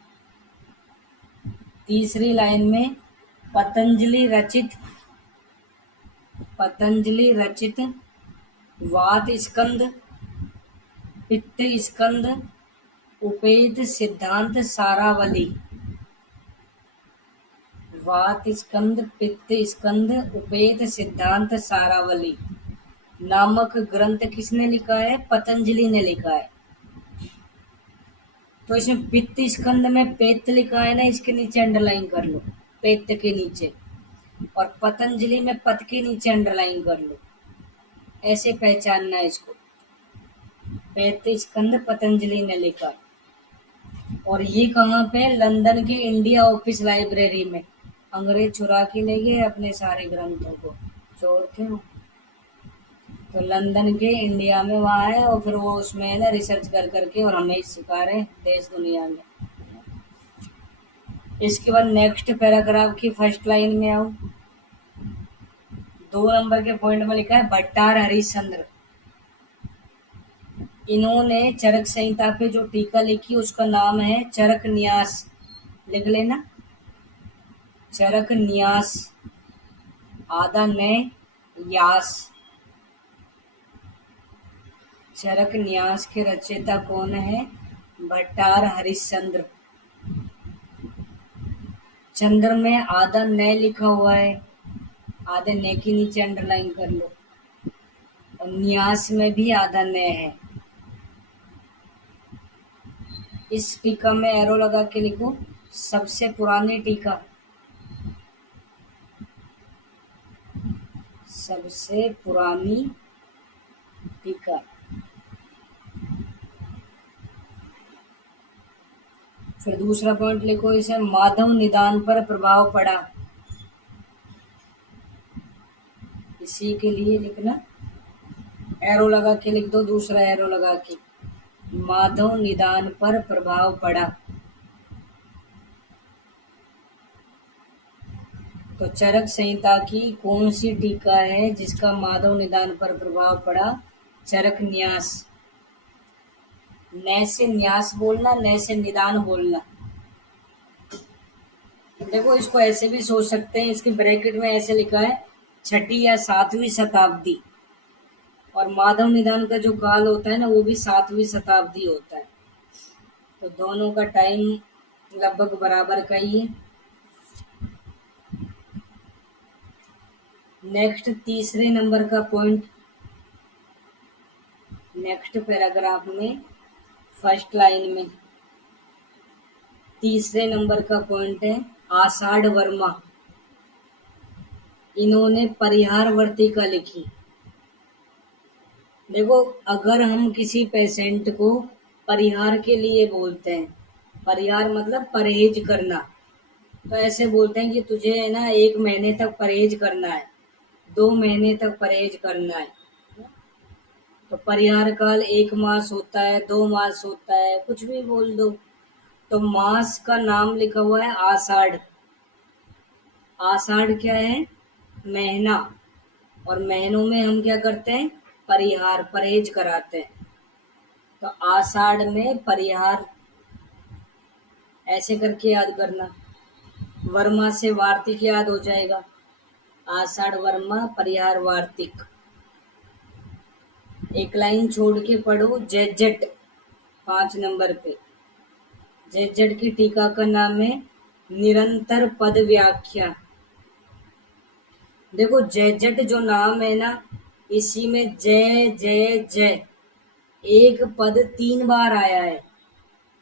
तीसरी लाइन में पतंजलि रचित वात स्कंद, पित्त स्कंद, उपेत सिद्धांत सारावली। वात स्कंद, पित्त स्कंद, उपेत सिद्धांत सारावली नामक ग्रंथ किसने लिखा है? पतंजलि ने लिखा है। तो इसमें पित्त स्कंद में पेत्त लिखा है ना, इसके नीचे अंडरलाइन कर लो, पेत्त के नीचे। और पतंजलि में पत के नीचे अंडरलाइन कर लो। ऐसे पहचानना है इसको। पेत्त स्कंद पतंजलि ने लिखा। और ये कहाँ पे? लंदन के इंडिया ऑफिस लाइब्रेरी में। अंग्रेज चुरा के ले गए अपने सारे ग्रंथों को, चोर थे वो। तो लंदन के इंडिया में वहाँ है, और फिर वो उसमें है ना रिसर्च कर करके और हमें सिखा रहे हैं देश दुनिया में। इसके बाद नेक्स्ट पैराग्राफ की फर्स्ट लाइन में आओ। 2 नंबर के पॉइंट में लिखा है भट्टार हरिश्चंद्र। इन्होंने चरक संहिता पे जो टीका लिखी उसका नाम है चरक न्यास। लिख लेना, चरक न्यास, आधा न यास। चरक न्यास के रचयिता कौन है? भट्टार हरिश्चंद्र। चंद्र में आधा न लिखा हुआ है, आधे न के नीचे अंडरलाइन कर लो। और न्यास में भी आधा न है। इस टीका में एरो लगा के लिखो, सबसे पुरानी टीका, सबसे पुरानी टीका। फिर दूसरा पॉइंट लिखो, इसे माधव निदान पर प्रभाव पड़ा। इसी के लिए लिखना, एरो लगा के लिख दो, दूसरा एरो लगा के, माधव निदान पर प्रभाव पड़ा। तो चरक संहिता की कौन सी टीका है जिसका माधव निदान पर प्रभाव पड़ा? चरक न्यास। न से न्यास बोलना, न से निदान बोलना। देखो इसको ऐसे भी सोच सकते हैं, इसके ब्रैकेट में ऐसे लिखा है 6ठी या 7वीं शताब्दी। और माधव निदान का जो काल होता है ना, वो भी 7वीं शताब्दी होता है। तो दोनों का टाइम लगभग बराबर का ही है। नेक्स्ट तीसरे नंबर का पॉइंट, नेक्स्ट पैराग्राफ में फर्स्ट लाइन में तीसरे नंबर का पॉइंट है आषाढ़ वर्मा। इन्होंने परिहार वर्तिका लिखी। देखो अगर हम किसी पेशेंट को परिहार के लिए बोलते हैं, परिहार मतलब परहेज करना, तो ऐसे बोलते हैं कि तुझे है ना 1 महीने तक परहेज करना है, 2 महीने तक परहेज करना है। तो परिहार काल 1 मास होता है, 2 मास होता है, कुछ भी बोल दो। तो मास का नाम लिखा हुआ है आषाढ़। आषाढ़ क्या है? महीना। और महीनों में हम क्या करते हैं? परिहार, परहेज कराते हैं। तो आषाढ़ में परिहार, ऐसे करके याद करना। वर्मा से वार्तिक याद हो जाएगा। आषाढ़ वर्मा परिहार वार्तिक। एक लाइन छोड़ के पढ़ो जेजेट 5 नंबर पे। जेजेट की टीका का नाम है निरंतर पद व्याख्या। देखो जेजेट जो नाम है ना, इसी में जय जय जय एक पद 3 बार आया है,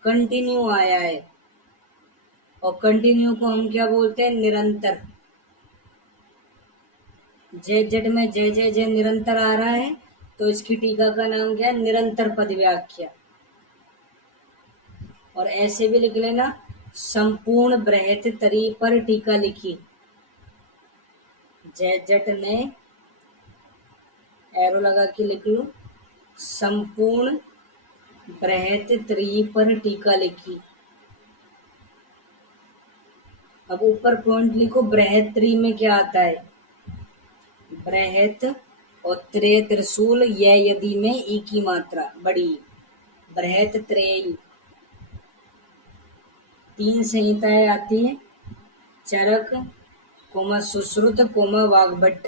कंटिन्यू आया है। और कंटिन्यू को हम क्या बोलते हैं? निरंतर। जेजेट में जय जय जय निरंतर आ रहा है, तो इसकी टीका का नाम क्या है? निरंतर पद व्याख्या। और ऐसे भी लिख लेना, संपूर्ण बृहत तरी पर टीका लिखी। जेजेट ने एरो लगा के लिख लो, संपूर्ण बृहत तरी पर टीका लिखी। अब ऊपर पॉइंट लिखो, बृहत त्री में क्या आता है? बृहत और त्रे त्रिशूल, यह यदि में ई की मात्रा बड़ी, बृहत त्रेयी। 3 संहिताएं आती हैं, चरक कोमा सुश्रुत कोमा वाग्भट।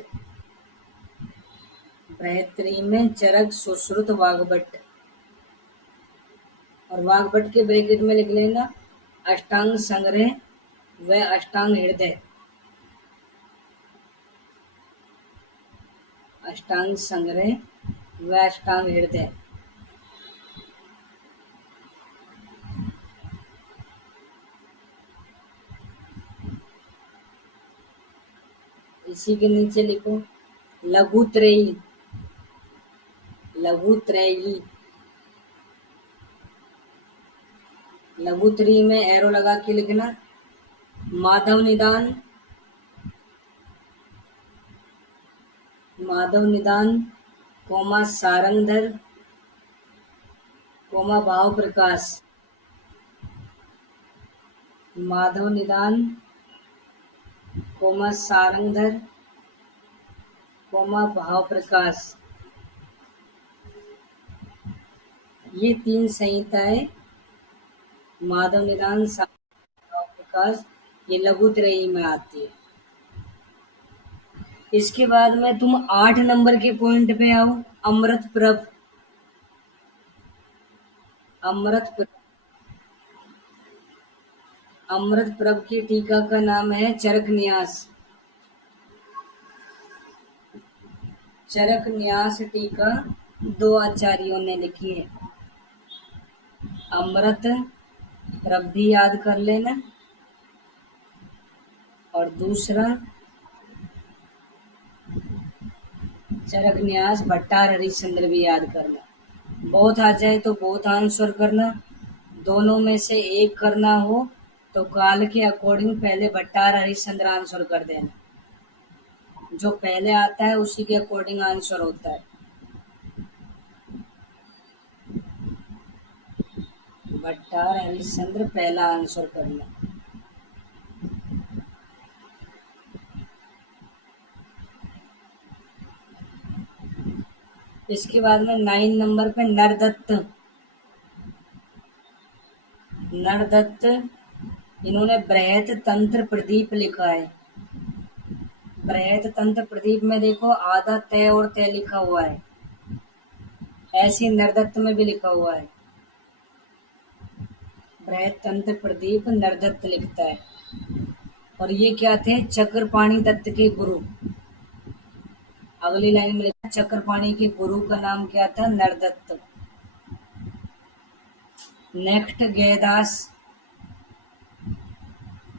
बृहत त्री में चरक सुश्रुत वाग्भट। और वाग्भट के ब्रैकेट में लिख लेना अष्टांग संग्रह व अष्टांग हृदय। अष्टांग संग्रह व अष्टांग हृदय। इसी के नीचे लिखो लघु त्रयी। लघु त्रयी। लघु त्री में एरो लगा के लिखना माधव निदान, माधव निदान कोमा सारंगधर कोमा भाव प्रकाश। माधव निदान कोमा सारंगधर कोमा भाव प्रकाश। ये 3 संहिताएं माधव निदान भाव प्रकाश ये लघु त्रयी में आती है। इसके बाद में तुम 8 नंबर के पॉइंट पे आओ, अमृत प्रभ। अमृत प्रभ। अमृत प्रभ की टीका का नाम है चरक न्यास। चरक न्यास टीका 2 आचार्यों ने लिखी है। अमृत प्रभ भी याद कर लेना, और दूसरा चरक न्यास भट्टार हरिश्चंद्र भी याद करना। बहुत आ जाए तो बहुत आंसर करना, दोनों में से एक करना हो तो काल के अकॉर्डिंग पहले भट्टार हरिश्चंद्र आंसर कर देना। जो पहले आता है उसी के अकॉर्डिंग आंसर होता है। भट्टार हरिश्चंद्र पहला आंसर करना। इसके बाद में 9 नंबर पे नरदत्त। नरदत्त इन्होंने बृहत तंत्र प्रदीप लिखा है। बृहत तंत्र प्रदीप में देखो आधा तय और तय लिखा हुआ है, ऐसे नरदत्त में भी लिखा हुआ है। बृहत तंत्र प्रदीप नरदत्त लिखता है। और ये क्या थे? चक्रपाणी दत्त के गुरु। अगली लाइन में लिखा चक्रपाणी के गुरु का नाम क्या था? नरदत्त। नेक्स्ट गैदास,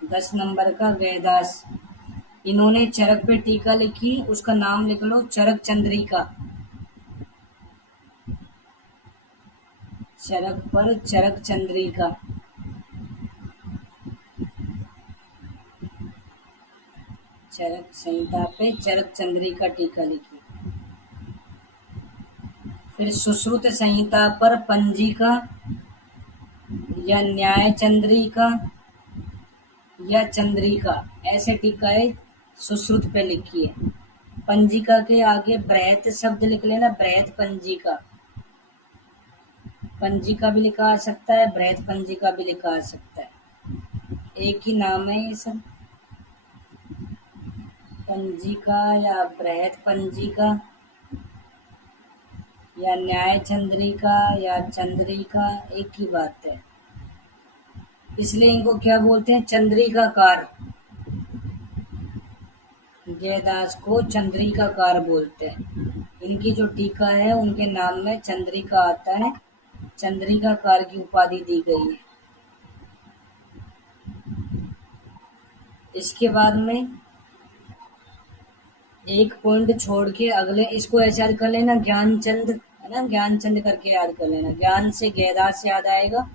10 नंबर का गैदास। इन्होंने चरक पे टीका लिखी, उसका नाम लिख लो चरक चंद्रिका। चरक पर चरक चंद्रिका। चरक संहिता पे चरक चंद्रिका टीका लिखी। फिर सुश्रुत संहिता पर पंजिका या न्याय चंद्रिका या चंद्रिका, ऐसे टीकाएं सुश्रुत पे लिखी है। पंजिका के आगे बृहत शब्द लिख लेना, बृहत पंजिका। पंजिका भी लिखा आ सकता है, बृहत पंजिका भी लिखा आ सकता है, एक ही नाम है ये सब। पंजिका या बृहत पंजिका या न्याय चंद्रिका या चंद्रिका, एक ही बात है। इसलिए इनको क्या बोलते हैं, चंद्रिकाकार। जयदास को चंद्रिकाकार बोलते हैं। इनकी जो टीका है उनके नाम में चंद्रिका आता है, चंद्रिकाकार की उपाधि दी गई है। इसके बाद में एक पॉइंट छोड़ के अगले, इसको ऐसे याद कर लेना, ज्ञानचंद है ना, ज्ञानचंद करके याद कर लेना। ज्ञान से जयदास याद आएगा,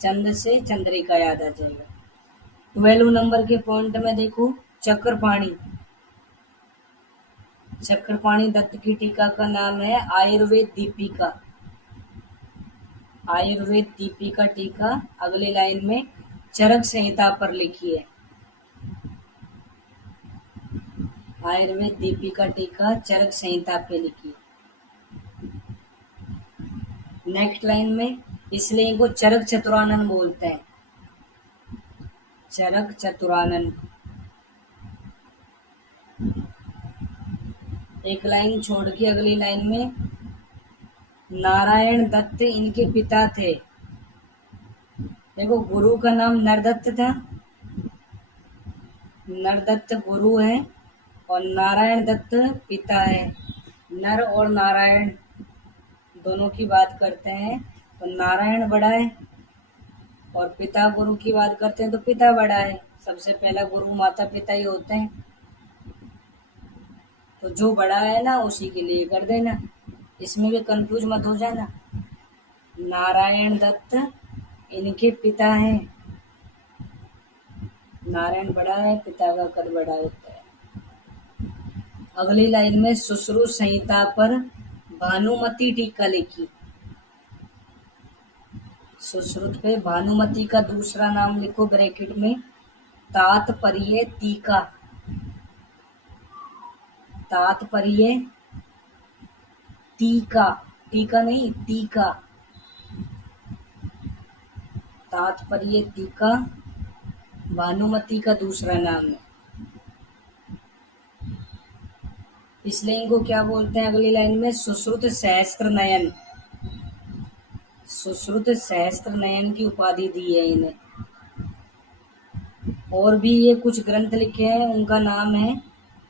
चंद से चंद्रिका याद आ जाएगा। 12 नंबर के पॉइंट में देखो, चक्रपाणी। चक्रपाणी दत्त की टीका का नाम है आयुर्वेद दीपिका। आयुर्वेद दीपिका टीका अगली लाइन में चरक संहिता पर लिखी है। आयुर्वेद दीपिका टीका चरक संहिता पे लिखी। नेक्स्ट लाइन में, इसलिए इनको चरक चतुरानन बोलते हैं, चरक चतुरानन। एक लाइन छोड़ के अगली लाइन में, नारायण दत्त इनके पिता थे। देखो, गुरु का नाम नरदत्त था, नरदत्त गुरु है और नारायण दत्त पिता है। नर और नारायण दोनों की बात करते हैं तो नारायण बड़ा है, और पिता गुरु की बात करते हैं तो पिता बड़ा है। सबसे पहला गुरु माता पिता ही होते हैं, तो जो बड़ा है ना उसी के लिए कर देना, इसमें भी कंफ्यूज मत हो जाना। नारायण दत्त इनके पिता हैं, नारायण बड़ा है, पिता का कद बड़ा होता है। अगली लाइन में सुश्रुत संहिता पर भानुमति टीका लिखी। सुश्रुत पे भानुमति का दूसरा नाम लिखो ब्रैकेट में, तात्पर्य टीका। तात्पर्य टीका, टीका नहीं टीका, तात्पर्य टीका भानुमति का दूसरा नाम है। इसलिए इनको क्या बोलते हैं अगली लाइन में, सुश्रुत सहस्त्र नयन। सुश्रुत सहस्त्र नयन की उपाधि दी है इन्हें। और भी ये कुछ ग्रंथ लिखे हैं, उनका नाम है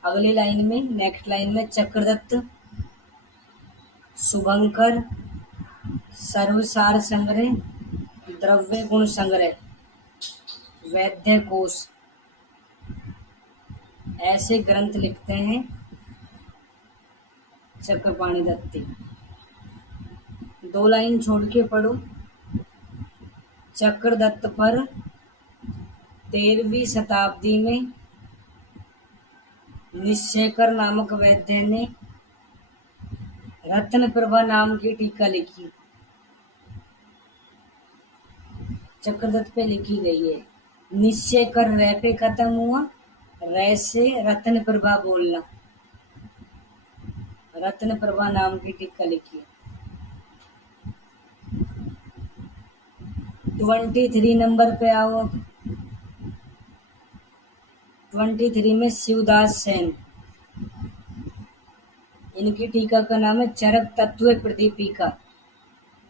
अगली लाइन में, नेक्स्ट लाइन में, चक्रदत्त, शुभंकर, सर्वसार संग्रह, द्रव्य गुण संग्रह, वैद्य कोश, ऐसे ग्रंथ लिखते हैं चक्रपाणी दत्ती। 2 लाइन छोड़ के पढ़ो, चक्रदत्त पर 13वीं शताब्दी में निश्चयकर नामक वैद्य ने रत्न प्रभा नाम की टीका लिखी। चक्रदत्त पे लिखी गई है। निश्चयकर रे पे खत्म हुआ, रे से रत्न प्रभा बोलना, रत्न प्रभा नाम की टीका लिखी। 23 नंबर पे आओ। 23 में शिवदास सेन, इनकी टीका का नाम है चरक तत्व प्रदीपिका।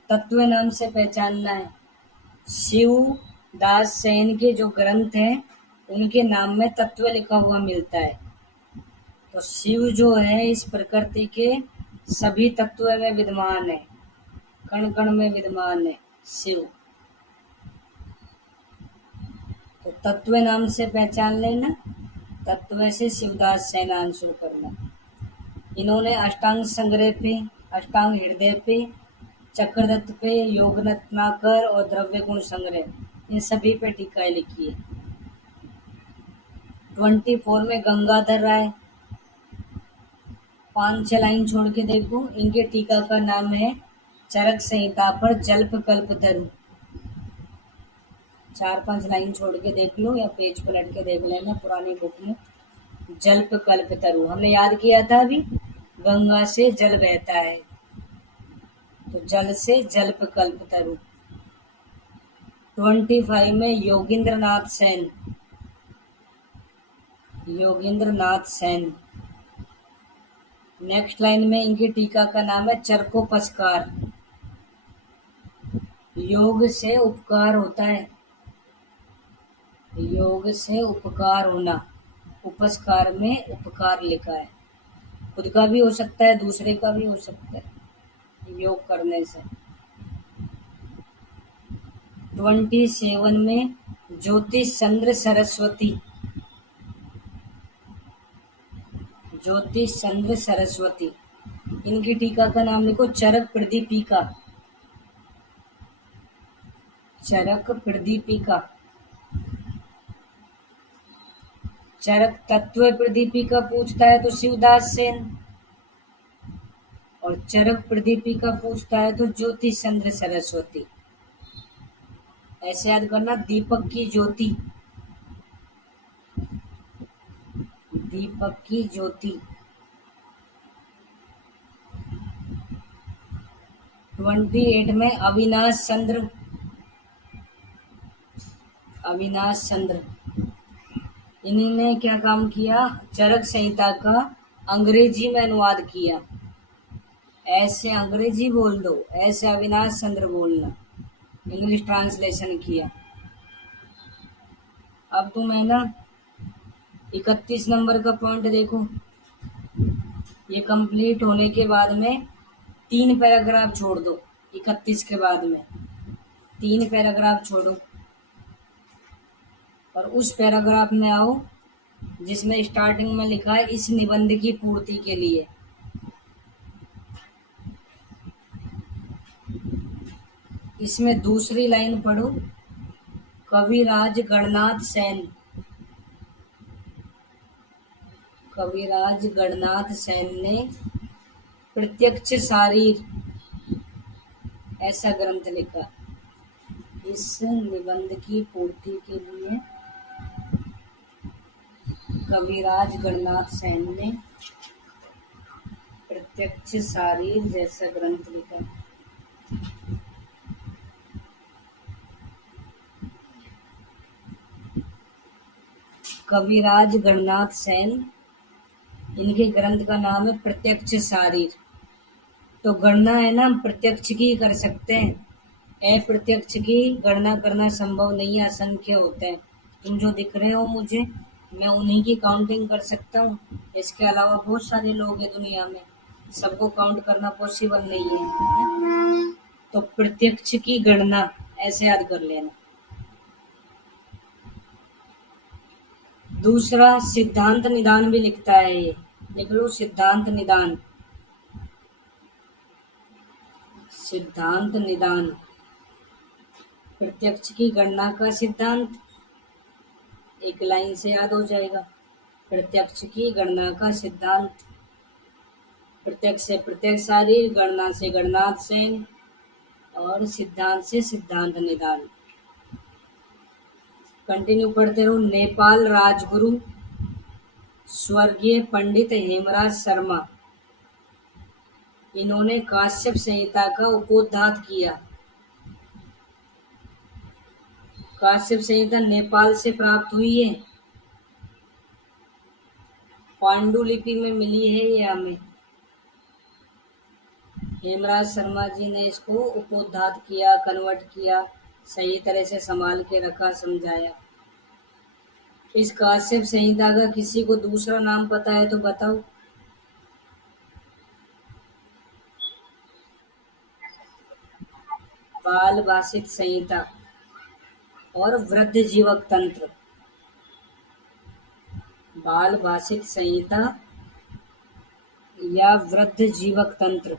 तत्व नाम से पहचानना है। शिवदास सेन के जो ग्रंथ हैं उनके नाम में तत्व लिखा हुआ मिलता है। तो शिव जो है इस प्रकृति के सभी तत्व में विद्यमान है, कण कण में विद्यमान है शिव। तो तत्व नाम से पहचान लेना, तत्व से शिवदास सेन आंसर करना। इन्होंने अष्टांग संग्रह पे, अष्टांग हृदय पे, चक्रदत्त पे, योग रत्नाकर और द्रव्य गुण संग्रह, इन सभी पे टीकाएं लिखी है। 24 में गंगाधर राय, 5-6 लाइन छोड़ के देखो, इनके टीका का नाम है चरक संहिता पर जल्प कल्पतरु। 4-5 लाइन छोड़ के देख लो या पेज पलट के देख लेना पुरानी बुक में। जल्प कल्पतरु हमने याद किया था अभी, गंगा से जल बहता है तो जल से जल्प कल्पतरु। 25 में योगेंद्र नाथ सेन, योगेंद्र नाथ सेन, नेक्स्ट लाइन में इनकी टीका का नाम है चरकोपस्कार। योग से उपकार होता है, योग से उपकार होना, उपस्कार में उपकार लिखा है। खुद का भी हो सकता है, दूसरे का भी हो सकता है योग करने से। 27 में ज्योतिष चंद्र सरस्वती, ज्योतिष चंद्र सरस्वती, इनकी टीका का नाम लिखो चरक प्रदीपिका, चरक प्रदीपिका। चरक तत्व प्रदीपिका पूछता है तो शिवदास सेन, और चरक प्रदीपिका पूछता है तो ज्योतिष चंद्र सरस्वती। ऐसे याद करना, दीपक की ज्योति, दीपक की ज्योति। 28 में अविनाश चंद्र, अविनाश चंद्र, इन्हीं ने क्या काम किया, चरक संहिता का अंग्रेजी में अनुवाद किया। ऐसे अंग्रेजी बोल दो, ऐसे अविनाश चंद्र बोलना, इंग्लिश ट्रांसलेशन किया। अब तुम्हें ना 31 नंबर का पॉइंट देखो, ये कंप्लीट होने के बाद में 3 पैराग्राफ छोड़ दो। 31 के बाद में 3 पैराग्राफ छोड़ो और उस पैराग्राफ में आओ जिसमें स्टार्टिंग में लिखा है इस निबंध की पूर्ति के लिए। इसमें दूसरी लाइन पढ़ो, कविराज गणनाथ सेन, कविराज गणनाथ सेन ने प्रत्यक्ष शारीर ऐसा ग्रंथ लिखा। इस निबंध की पूर्ति के लिए कविराज गणनाथ सेन ने प्रत्यक्ष शारीर जैसा ग्रंथ लिखा। कविराज गणनाथ सेन, इनके ग्रंथ का नाम है प्रत्यक्ष शारीर। तो गणना है ना, हम प्रत्यक्ष की कर सकते हैं, अप्रत्यक्ष की गणना करना संभव नहीं है, असंख्य होते हैं। तुम जो दिख रहे हो मुझे, मैं उन्हीं की काउंटिंग कर सकता हूँ। इसके अलावा बहुत सारे लोग हैं दुनिया में, सबको काउंट करना पॉसिबल नहीं है। तो प्रत्यक्ष की गणना ऐसे याद कर लेना। दूसरा सिद्धांत निदान भी लिखता है, ये लिख लो सिद्धांत निदान, सिद्धांत निदान, प्रत्यक्ष की गणना का सिद्धांत, एक लाइन से याद हो जाएगा। प्रत्यक्ष की गणना का सिद्धांत, प्रत्यक्ष से प्रत्यक्ष शारीर, गणना से गणनाथ सेन, और सिद्धांत से सिद्धांत निदान। कंटिन्यू पढ़ते रहो। नेपाल राजगुरु स्वर्गीय पंडित हेमराज शर्मा, इन्होंने काश्यप संहिता का उपोद्घात किया। काश्यप संहिता नेपाल से प्राप्त हुई है, पांडुलिपि में मिली है ये हमें। हेमराज शर्मा जी ने इसको उपोद्घात किया, कन्वर्ट किया, सही तरह से संभाल के रखा, समझाया। इस काश्यप संहिता का किसी को दूसरा नाम पता है तो बताओ। बाल भाषित संहिता और वृद्ध जीवक तंत्र। बाल भाषित संहिता या वृद्ध जीवक तंत्र।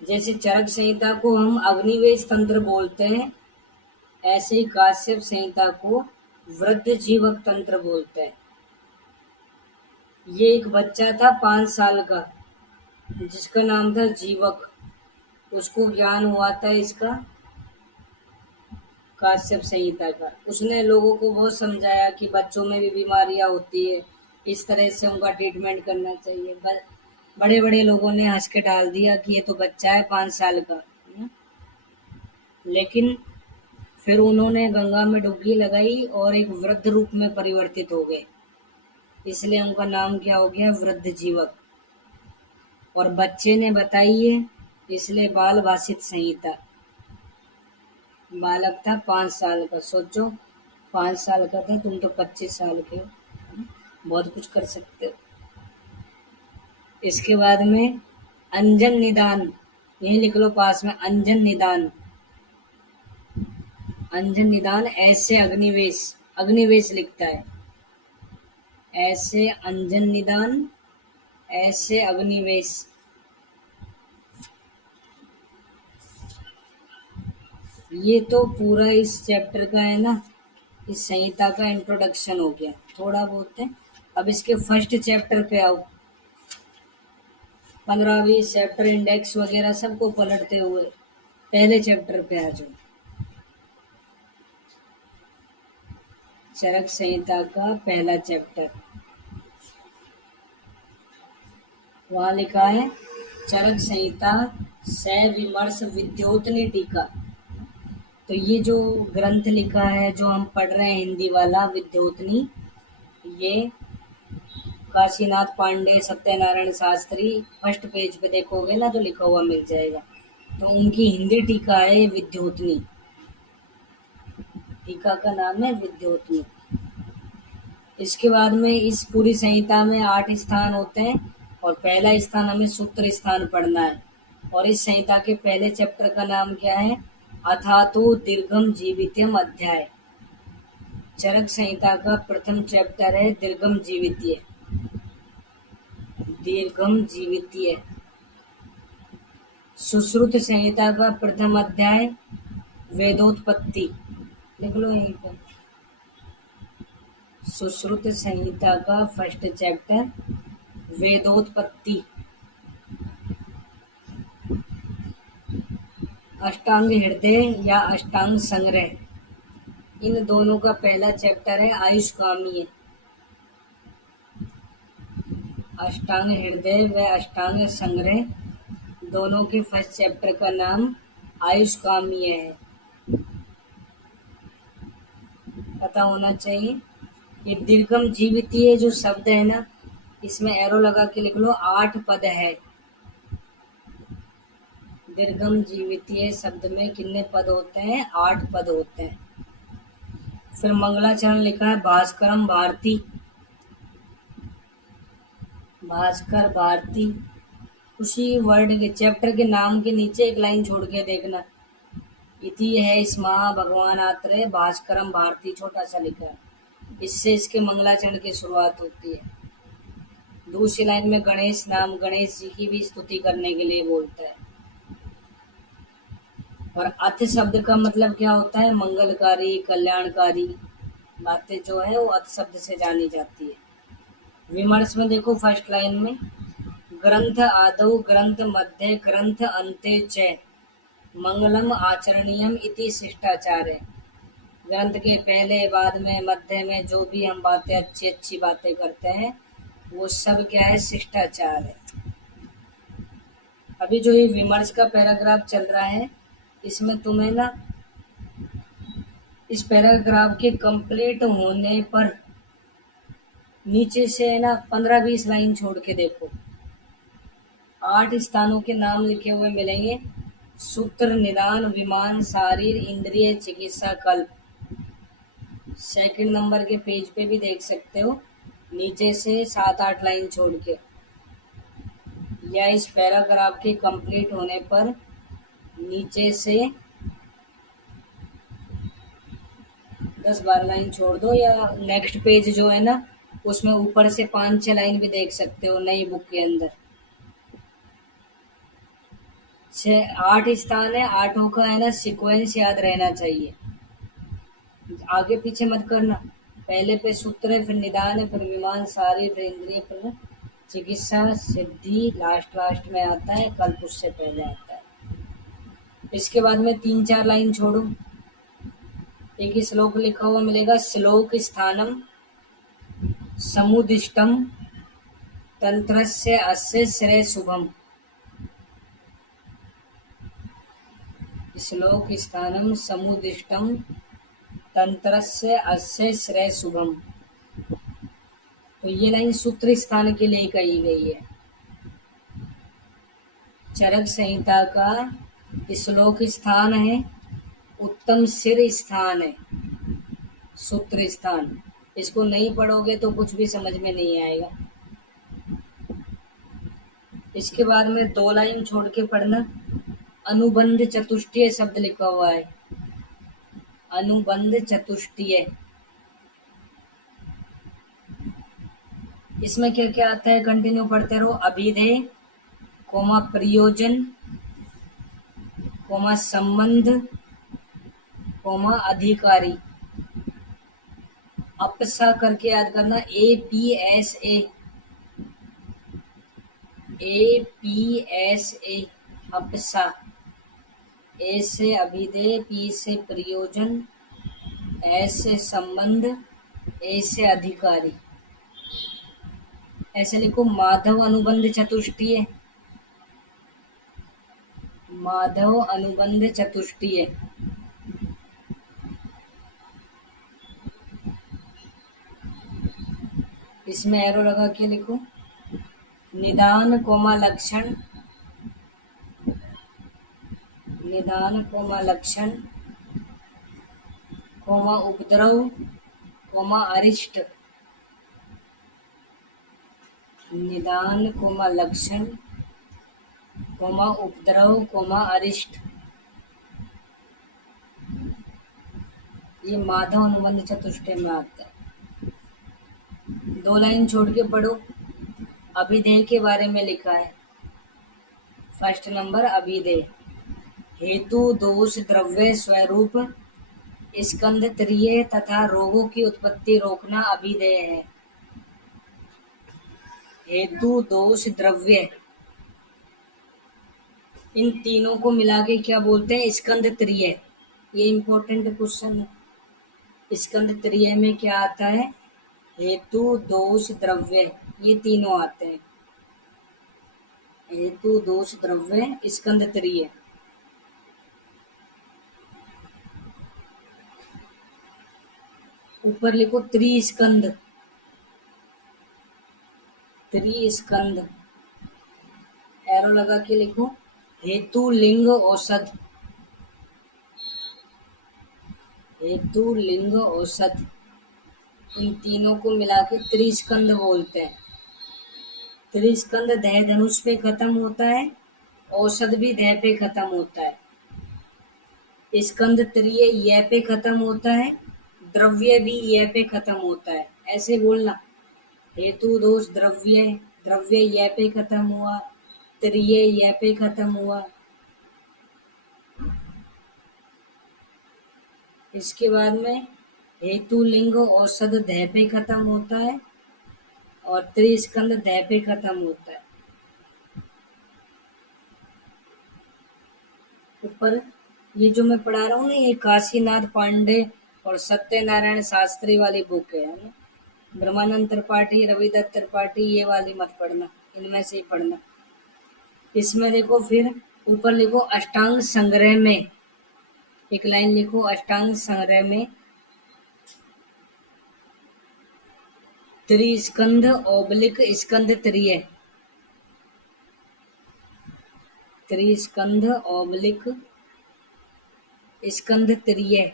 जैसे चरक संहिता को हम अग्निवेश तंत्र बोलते हैं, ऐसे ही काश्यप संहिता को वृद्ध जीवक तंत्र बोलते हैं। ये एक बच्चा था 5 साल का, जिसका नाम था जीवक, उसको ज्ञान हुआ था इसका काश्यप संहिता का। उसने लोगों को बहुत समझाया कि बच्चों में भी बीमारियां होती है, इस तरह से उनका ट्रीटमेंट करना चाहिए। बड़े बड़े लोगों ने हंस के डाल दिया कि ये तो बच्चा है 5 साल का, लेकिन फिर उन्होंने गंगा में डुबकी लगाई और एक वृद्ध रूप में परिवर्तित हो गए। इसलिए उनका नाम क्या हो गया, वृद्ध जीवक। और बच्चे ने बताई है, इसलिए बाल भाषित संहिता। बालक था 5 साल का, सोचो 5 साल का था, तुम तो 25 साल के हो, बहुत कुछ कर सकते हो। इसके बाद में अंजन निदान, यही लिख लो पास में, अंजन निदान। अंजन निदान ऐसे अग्निवेश, अग्निवेश लिखता है, ऐसे अंजन निदान, ऐसे अग्निवेश। ये तो पूरा इस चैप्टर का है ना, इस संहिता का इंट्रोडक्शन हो गया, थोड़ा बहुत है। अब इसके फर्स्ट चैप्टर पे आओ, 15-20 चैप्टर इंडेक्स वगैरह सबको पलटते हुए पहले चैप्टर पे आ जाओ। चरक संहिता का पहला चैप्टर, वहां लिखा है चरक संहिता सविमर्श विद्योतनी टीका। तो ये जो ग्रंथ लिखा है जो हम पढ़ रहे हैं हिंदी वाला विद्योतनी, ये काशीनाथ पांडे, सत्यनारायण शास्त्री, फर्स्ट पेज पे देखोगे ना तो लिखा हुआ मिल जाएगा। तो उनकी हिंदी टीका है विद्योतनी, टीका का नाम है विद्योतनी। इसके बाद में इस पूरी संहिता में 8 स्थान होते हैं और पहला स्थान हमें सूत्र स्थान पढ़ना है। और इस संहिता के पहले चैप्टर का नाम क्या है, अथातो दीर्घम जीवित्यम अध्याय। चरक संहिता का प्रथम चैप्टर है दीर्घम जीवितीय, दीर्घम जीवितीय। सुश्रुत संहिता का प्रथम अध्याय वेदोत्पत्ति, लिख लो यहीं पर। सुश्रुत संहिता का फर्स्ट चैप्टर वेदोत्पत्ति। अष्टांग हृदय या अष्टांग संग्रह, इन दोनों का पहला चैप्टर है आयुष्कामीय। अष्टांग हृदय व अष्टांग संग्रह दोनों के फर्स्ट चैप्टर का नाम आयुष्कामीय है, पता होना चाहिए। ये दीर्घम जीवितीय जो शब्द है ना, इसमें एरो लगा के लिख लो, 8 पद है। दीर्घम जीवितीय शब्द में कितने पद होते हैं, 8 पद होते हैं। फिर मंगलाचरण लिखा है भास्करम भारती, भास्कर भारती। उसी वर्ड के चैप्टर के नाम के नीचे एक लाइन छोड़ के देखना, इति है इस महा भगवान आत्रेय भास्करम भारती, छोटा सा लिखा है। इससे इसके मंगलाचरण की शुरुआत होती है। दूसरी लाइन में गणेश नाम, गणेश जी की भी स्तुति करने के लिए बोलता है। और अथ शब्द का मतलब क्या होता है, मंगलकारी, कल्याणकारी बातें जो है वो अथ शब्द से जानी जाती है। विमर्श में देखो फर्स्ट लाइन में, ग्रंथ आदौ ग्रंथ मध्य ग्रंथ अन्ते च मंगलम आचरणीयम इति शिष्टाचार है। ग्रंथ के पहले, बाद में, मध्य में जो भी हम बातें अच्छी अच्छी बातें करते हैं वो सब क्या है, शिष्टाचार है। अभी जो ये विमर्श का पैराग्राफ चल रहा है, इसमें तुम्हें ना इस पैराग्राफ के कंप्लीट होने पर नीचे से ना 15-20 लाइन छोड़ के देखो, 8 स्थानों के नाम लिखे हुए मिलेंगे। सूत्र, निदान, विमान, शारीर, इंद्रिय, चिकित्सा, कल्प। सेकंड नंबर के पेज पे भी देख सकते हो, नीचे से 7-8 लाइन छोड़ के, या इस पैराग्राफ के कंप्लीट होने पर नीचे से 10-12 लाइन छोड़ दो, या नेक्स्ट पेज जो है ना उसमें ऊपर से 5-6 लाइन भी देख सकते हो नई बुक के अंदर। 8 स्थान है, 8 का है ना सीक्वेंस याद रहना चाहिए, आगे पीछे मत करना। पहले पे सूत्र है, फिर निदान है, फिर विमान, शारीर, फिर इंद्रिय, फिर चिकित्सा, सिद्धि, लास्ट में आता है कल्प, उससे पहले आता है। इसके बाद में 3-4 लाइन छोड़ो, एक ही श्लोक लिखा हुआ मिलेगा, श्लोक स्थानम समुदिष्टम तंत्रस्य अस्य श्रेय शुभम। श्लोक स्थानम समुदिष्टम तंत्रस्य अस्य श्रेय शुभम। तो ये लाइन सूत्र स्थान के लिए कही गई है। चरक संहिता का श्लोक स्थान है, उत्तम सिर स्थान है, सूत्र स्थान। इसको नहीं पढ़ोगे तो कुछ भी समझ में नहीं आएगा। इसके बाद में 2 लाइन छोड़ के पढ़ना। अनुबंध चतुष्टय शब्द लिखा हुआ है, अनुबंध चतुष्टय। इसमें क्या क्या आता है, कंटिन्यू पढ़ते रहो। अभिधेय, कोमा प्रयोजन, कोमा संबंध, कोमा अधिकारी। अपसा करके याद करना, APSA, APSA, अपसा। ए से अभिधेय, पी से प्रयोजन, एस से संबंध, ए से अधिकारी। ऐसे लिखो, माधव अनुबंध चतुष्टय, माधव अनुबंध चतुष्टय। इसमें एरो लगा के लिखो। निदान कोमा लक्षण, निदान कोमा लक्षण, कोमा उपद्रव, कोमा अरिष्ट। निदान कोमा लक्षण, कोमा उपद्रव, कोमा अरिष्ट। ये माधव अनुबंध चतुष्टय में आता है। 2 लाइन छोड़ के पढ़ो। अभिधेय के बारे में लिखा है, फर्स्ट नंबर अभिधेय। हेतु, दोष, द्रव्य, स्वरूप, स्कंध त्रिय तथा रोगों की उत्पत्ति रोकना अभिधेय है। हेतु, दोष, द्रव्य, इन तीनों को मिला के क्या बोलते हैं, स्कंध त्रिय। ये इंपॉर्टेंट क्वेश्चन है। स्कंध त्रिय में क्या आता है, हेतु, दोष, द्रव्य, ये तीनों आते हैं। हेतु, दोष, द्रव्य, स्कंध त्रिय। ऊपर लिखो त्रिस्कंध, त्रिस्कंध। एरो लगा के लिखो। हेतु, लिंग, औषध, हेतु, लिंग, औषध, इन तीनों को मिला के त्रिस्कंध बोलते हैं। त्रिस्कंध दह धनुष पे खत्म होता है, औषध भी दह पे खत्म होता है। स्कंध त्रिय य पे खत्म होता है, द्रव्य भी य पे खत्म होता है। ऐसे बोलना, हेतु, दोष, द्रव्य, द्रव्य य पे खत्म हुआ, त्रिय य पे खत्म हुआ। इसके बाद में हेतु, लिंग, औषध दह पे खत्म होता है और त्रिस्कंध दह पे खत्म होता है। ऊपर ये जो मैं पढ़ा रहा हूँ ना, ये काशीनाथ पांडे और सत्यनारायण शास्त्री वाली बुक है ना। ब्रह्मानंद त्रिपाठी, रविदत्त त्रिपाठी, ये वाली मत पढ़ना, इनमें से ही पढ़ना। इसमें देखो, फिर ऊपर लिखो अष्टांग संग्रह में, एक लाइन लिखो, अष्टांग संग्रह में त्रिस्कंध ओब्लिक स्कंध त्रिय, त्रिस्कंध ओब्लिक स्कंध त्रिय।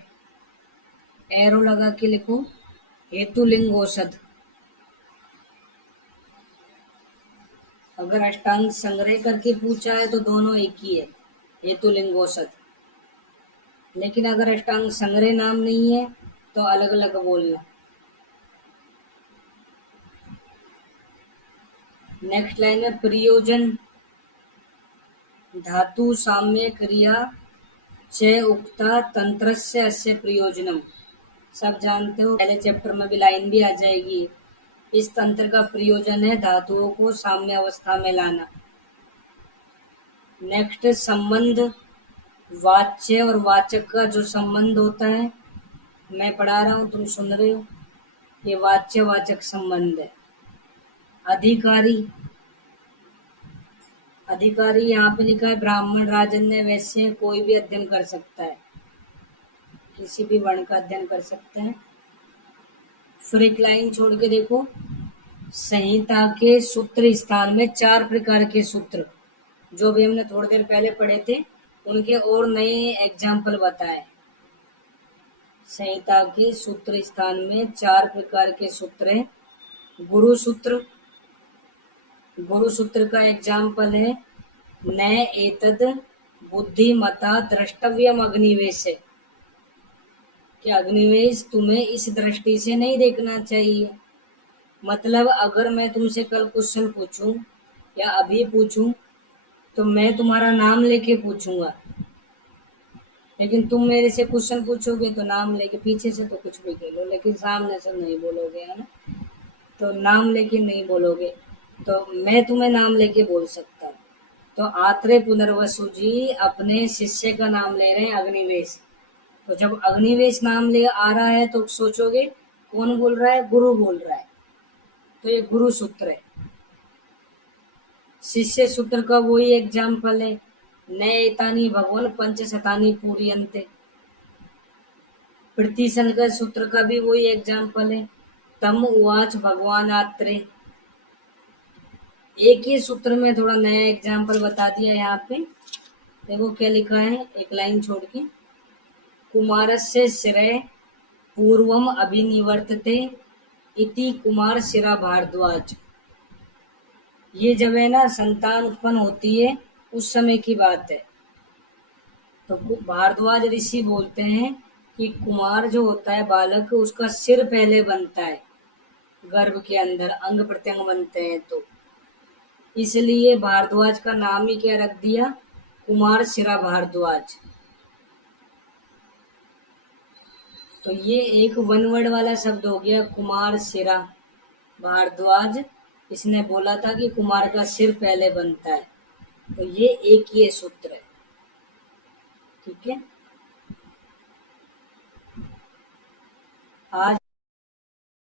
एरो लगा के लिखो। हेतु, लिंग, औषध। अगर अष्टांग संग्रह करके पूछा है तो दोनों एक ही है, हेतु, लिंग, औषध। लेकिन अगर अष्टांग संग्रह नाम नहीं है तो अलग अलग बोलना। नेक्स्ट लाइन है प्रयोजन। धातु, साम्य, क्रिया, च उक्ता तंत्रस्य अस्य प्रयोजनम। सब जानते हो, पहले चैप्टर में भी लाइन भी आ जाएगी। इस तंत्र का प्रयोजन है धातुओं को साम्य अवस्था में लाना। नेक्स्ट, संबंध, वाच्य और वाचक का जो संबंध होता है, मैं पढ़ा रहा हूँ तुम सुन रहे हो, ये वाच्य वाचक संबंध है। अधिकारी, अधिकारी यहाँ पे लिखा है ब्राह्मण, राजन्य, वैश्य, कोई भी अध्ययन कर सकता है, किसी भी वर्ण का अध्ययन कर सकते हैं। फिर एक लाइन छोड़ के देखो, संहिता के सूत्र स्थान में 4 प्रकार के सूत्र, जो भी हमने थोड़ी देर पहले पढ़े थे, उनके और नए एग्जाम्पल बताए। संहिता के सूत्र स्थान में 4 प्रकार के सूत्र हैं। गुरु सूत्र, गुरु सूत्र का एग्जाम्पल है न एतद बुद्धिमता द्रष्टव्यम अग्निवेश, कि अग्निवेश तुम्हें इस दृष्टि से नहीं देखना चाहिए। मतलब अगर मैं तुमसे कल क्वेश्चन पूछूं या अभी पूछूं तो मैं तुम्हारा नाम लेके पूछूंगा, लेकिन तुम मेरे से क्वेश्चन पूछोगे तो नाम लेके, पीछे से तो कुछ भी कह लो लेकिन सामने से नहीं बोलोगे, है ना। तो नाम लेके नहीं बोलोगे, तो मैं तुम्हें नाम लेके बोल सकता हूँ। तो आत्रेय पुनर्वसु जी अपने शिष्य का नाम ले रहे हैं अग्निवेश। तो जब अग्निवेश नाम ले आ रहा है तो सोचोगे कौन बोल रहा है, गुरु बोल रहा है, तो ये गुरु सूत्र है। शिष्य सूत्र का वही एग्जाम्पल है, न एतानि भगवान पंच शतानि पूर्यन्ते। प्रतिशंक सूत्र का भी वही एग्जाम्पल है, तम उवाच भगवान आत्रे। एक ही सूत्र में थोड़ा नया एग्जाम्पल बता दिया यहाँ पे। देखो क्या लिखा है, एक लाइन छोड़ के, कुमारस्य शिरे पूर्वम अभिनिवर्तते इति कुमार शिरा भारद्वाज। ये जब है ना संतान उत्पन्न होती है उस समय की बात है। तो भारद्वाज ऋषि बोलते हैं कि कुमार जो होता है बालक, उसका सिर पहले बनता है, गर्भ के अंदर अंग प्रत्यंग बनते हैं, तो इसलिए भारद्वाज का नाम ही क्या रख दिया, कुमार शिरा भारद्वाज। तो ये एक वन वर्ड वाला शब्द हो गया, कुमार शिरा भारद्वाज। इसने बोला था कि कुमार का सिर पहले बनता है, तो ये एक ये सूत्र है। ठीक है, आज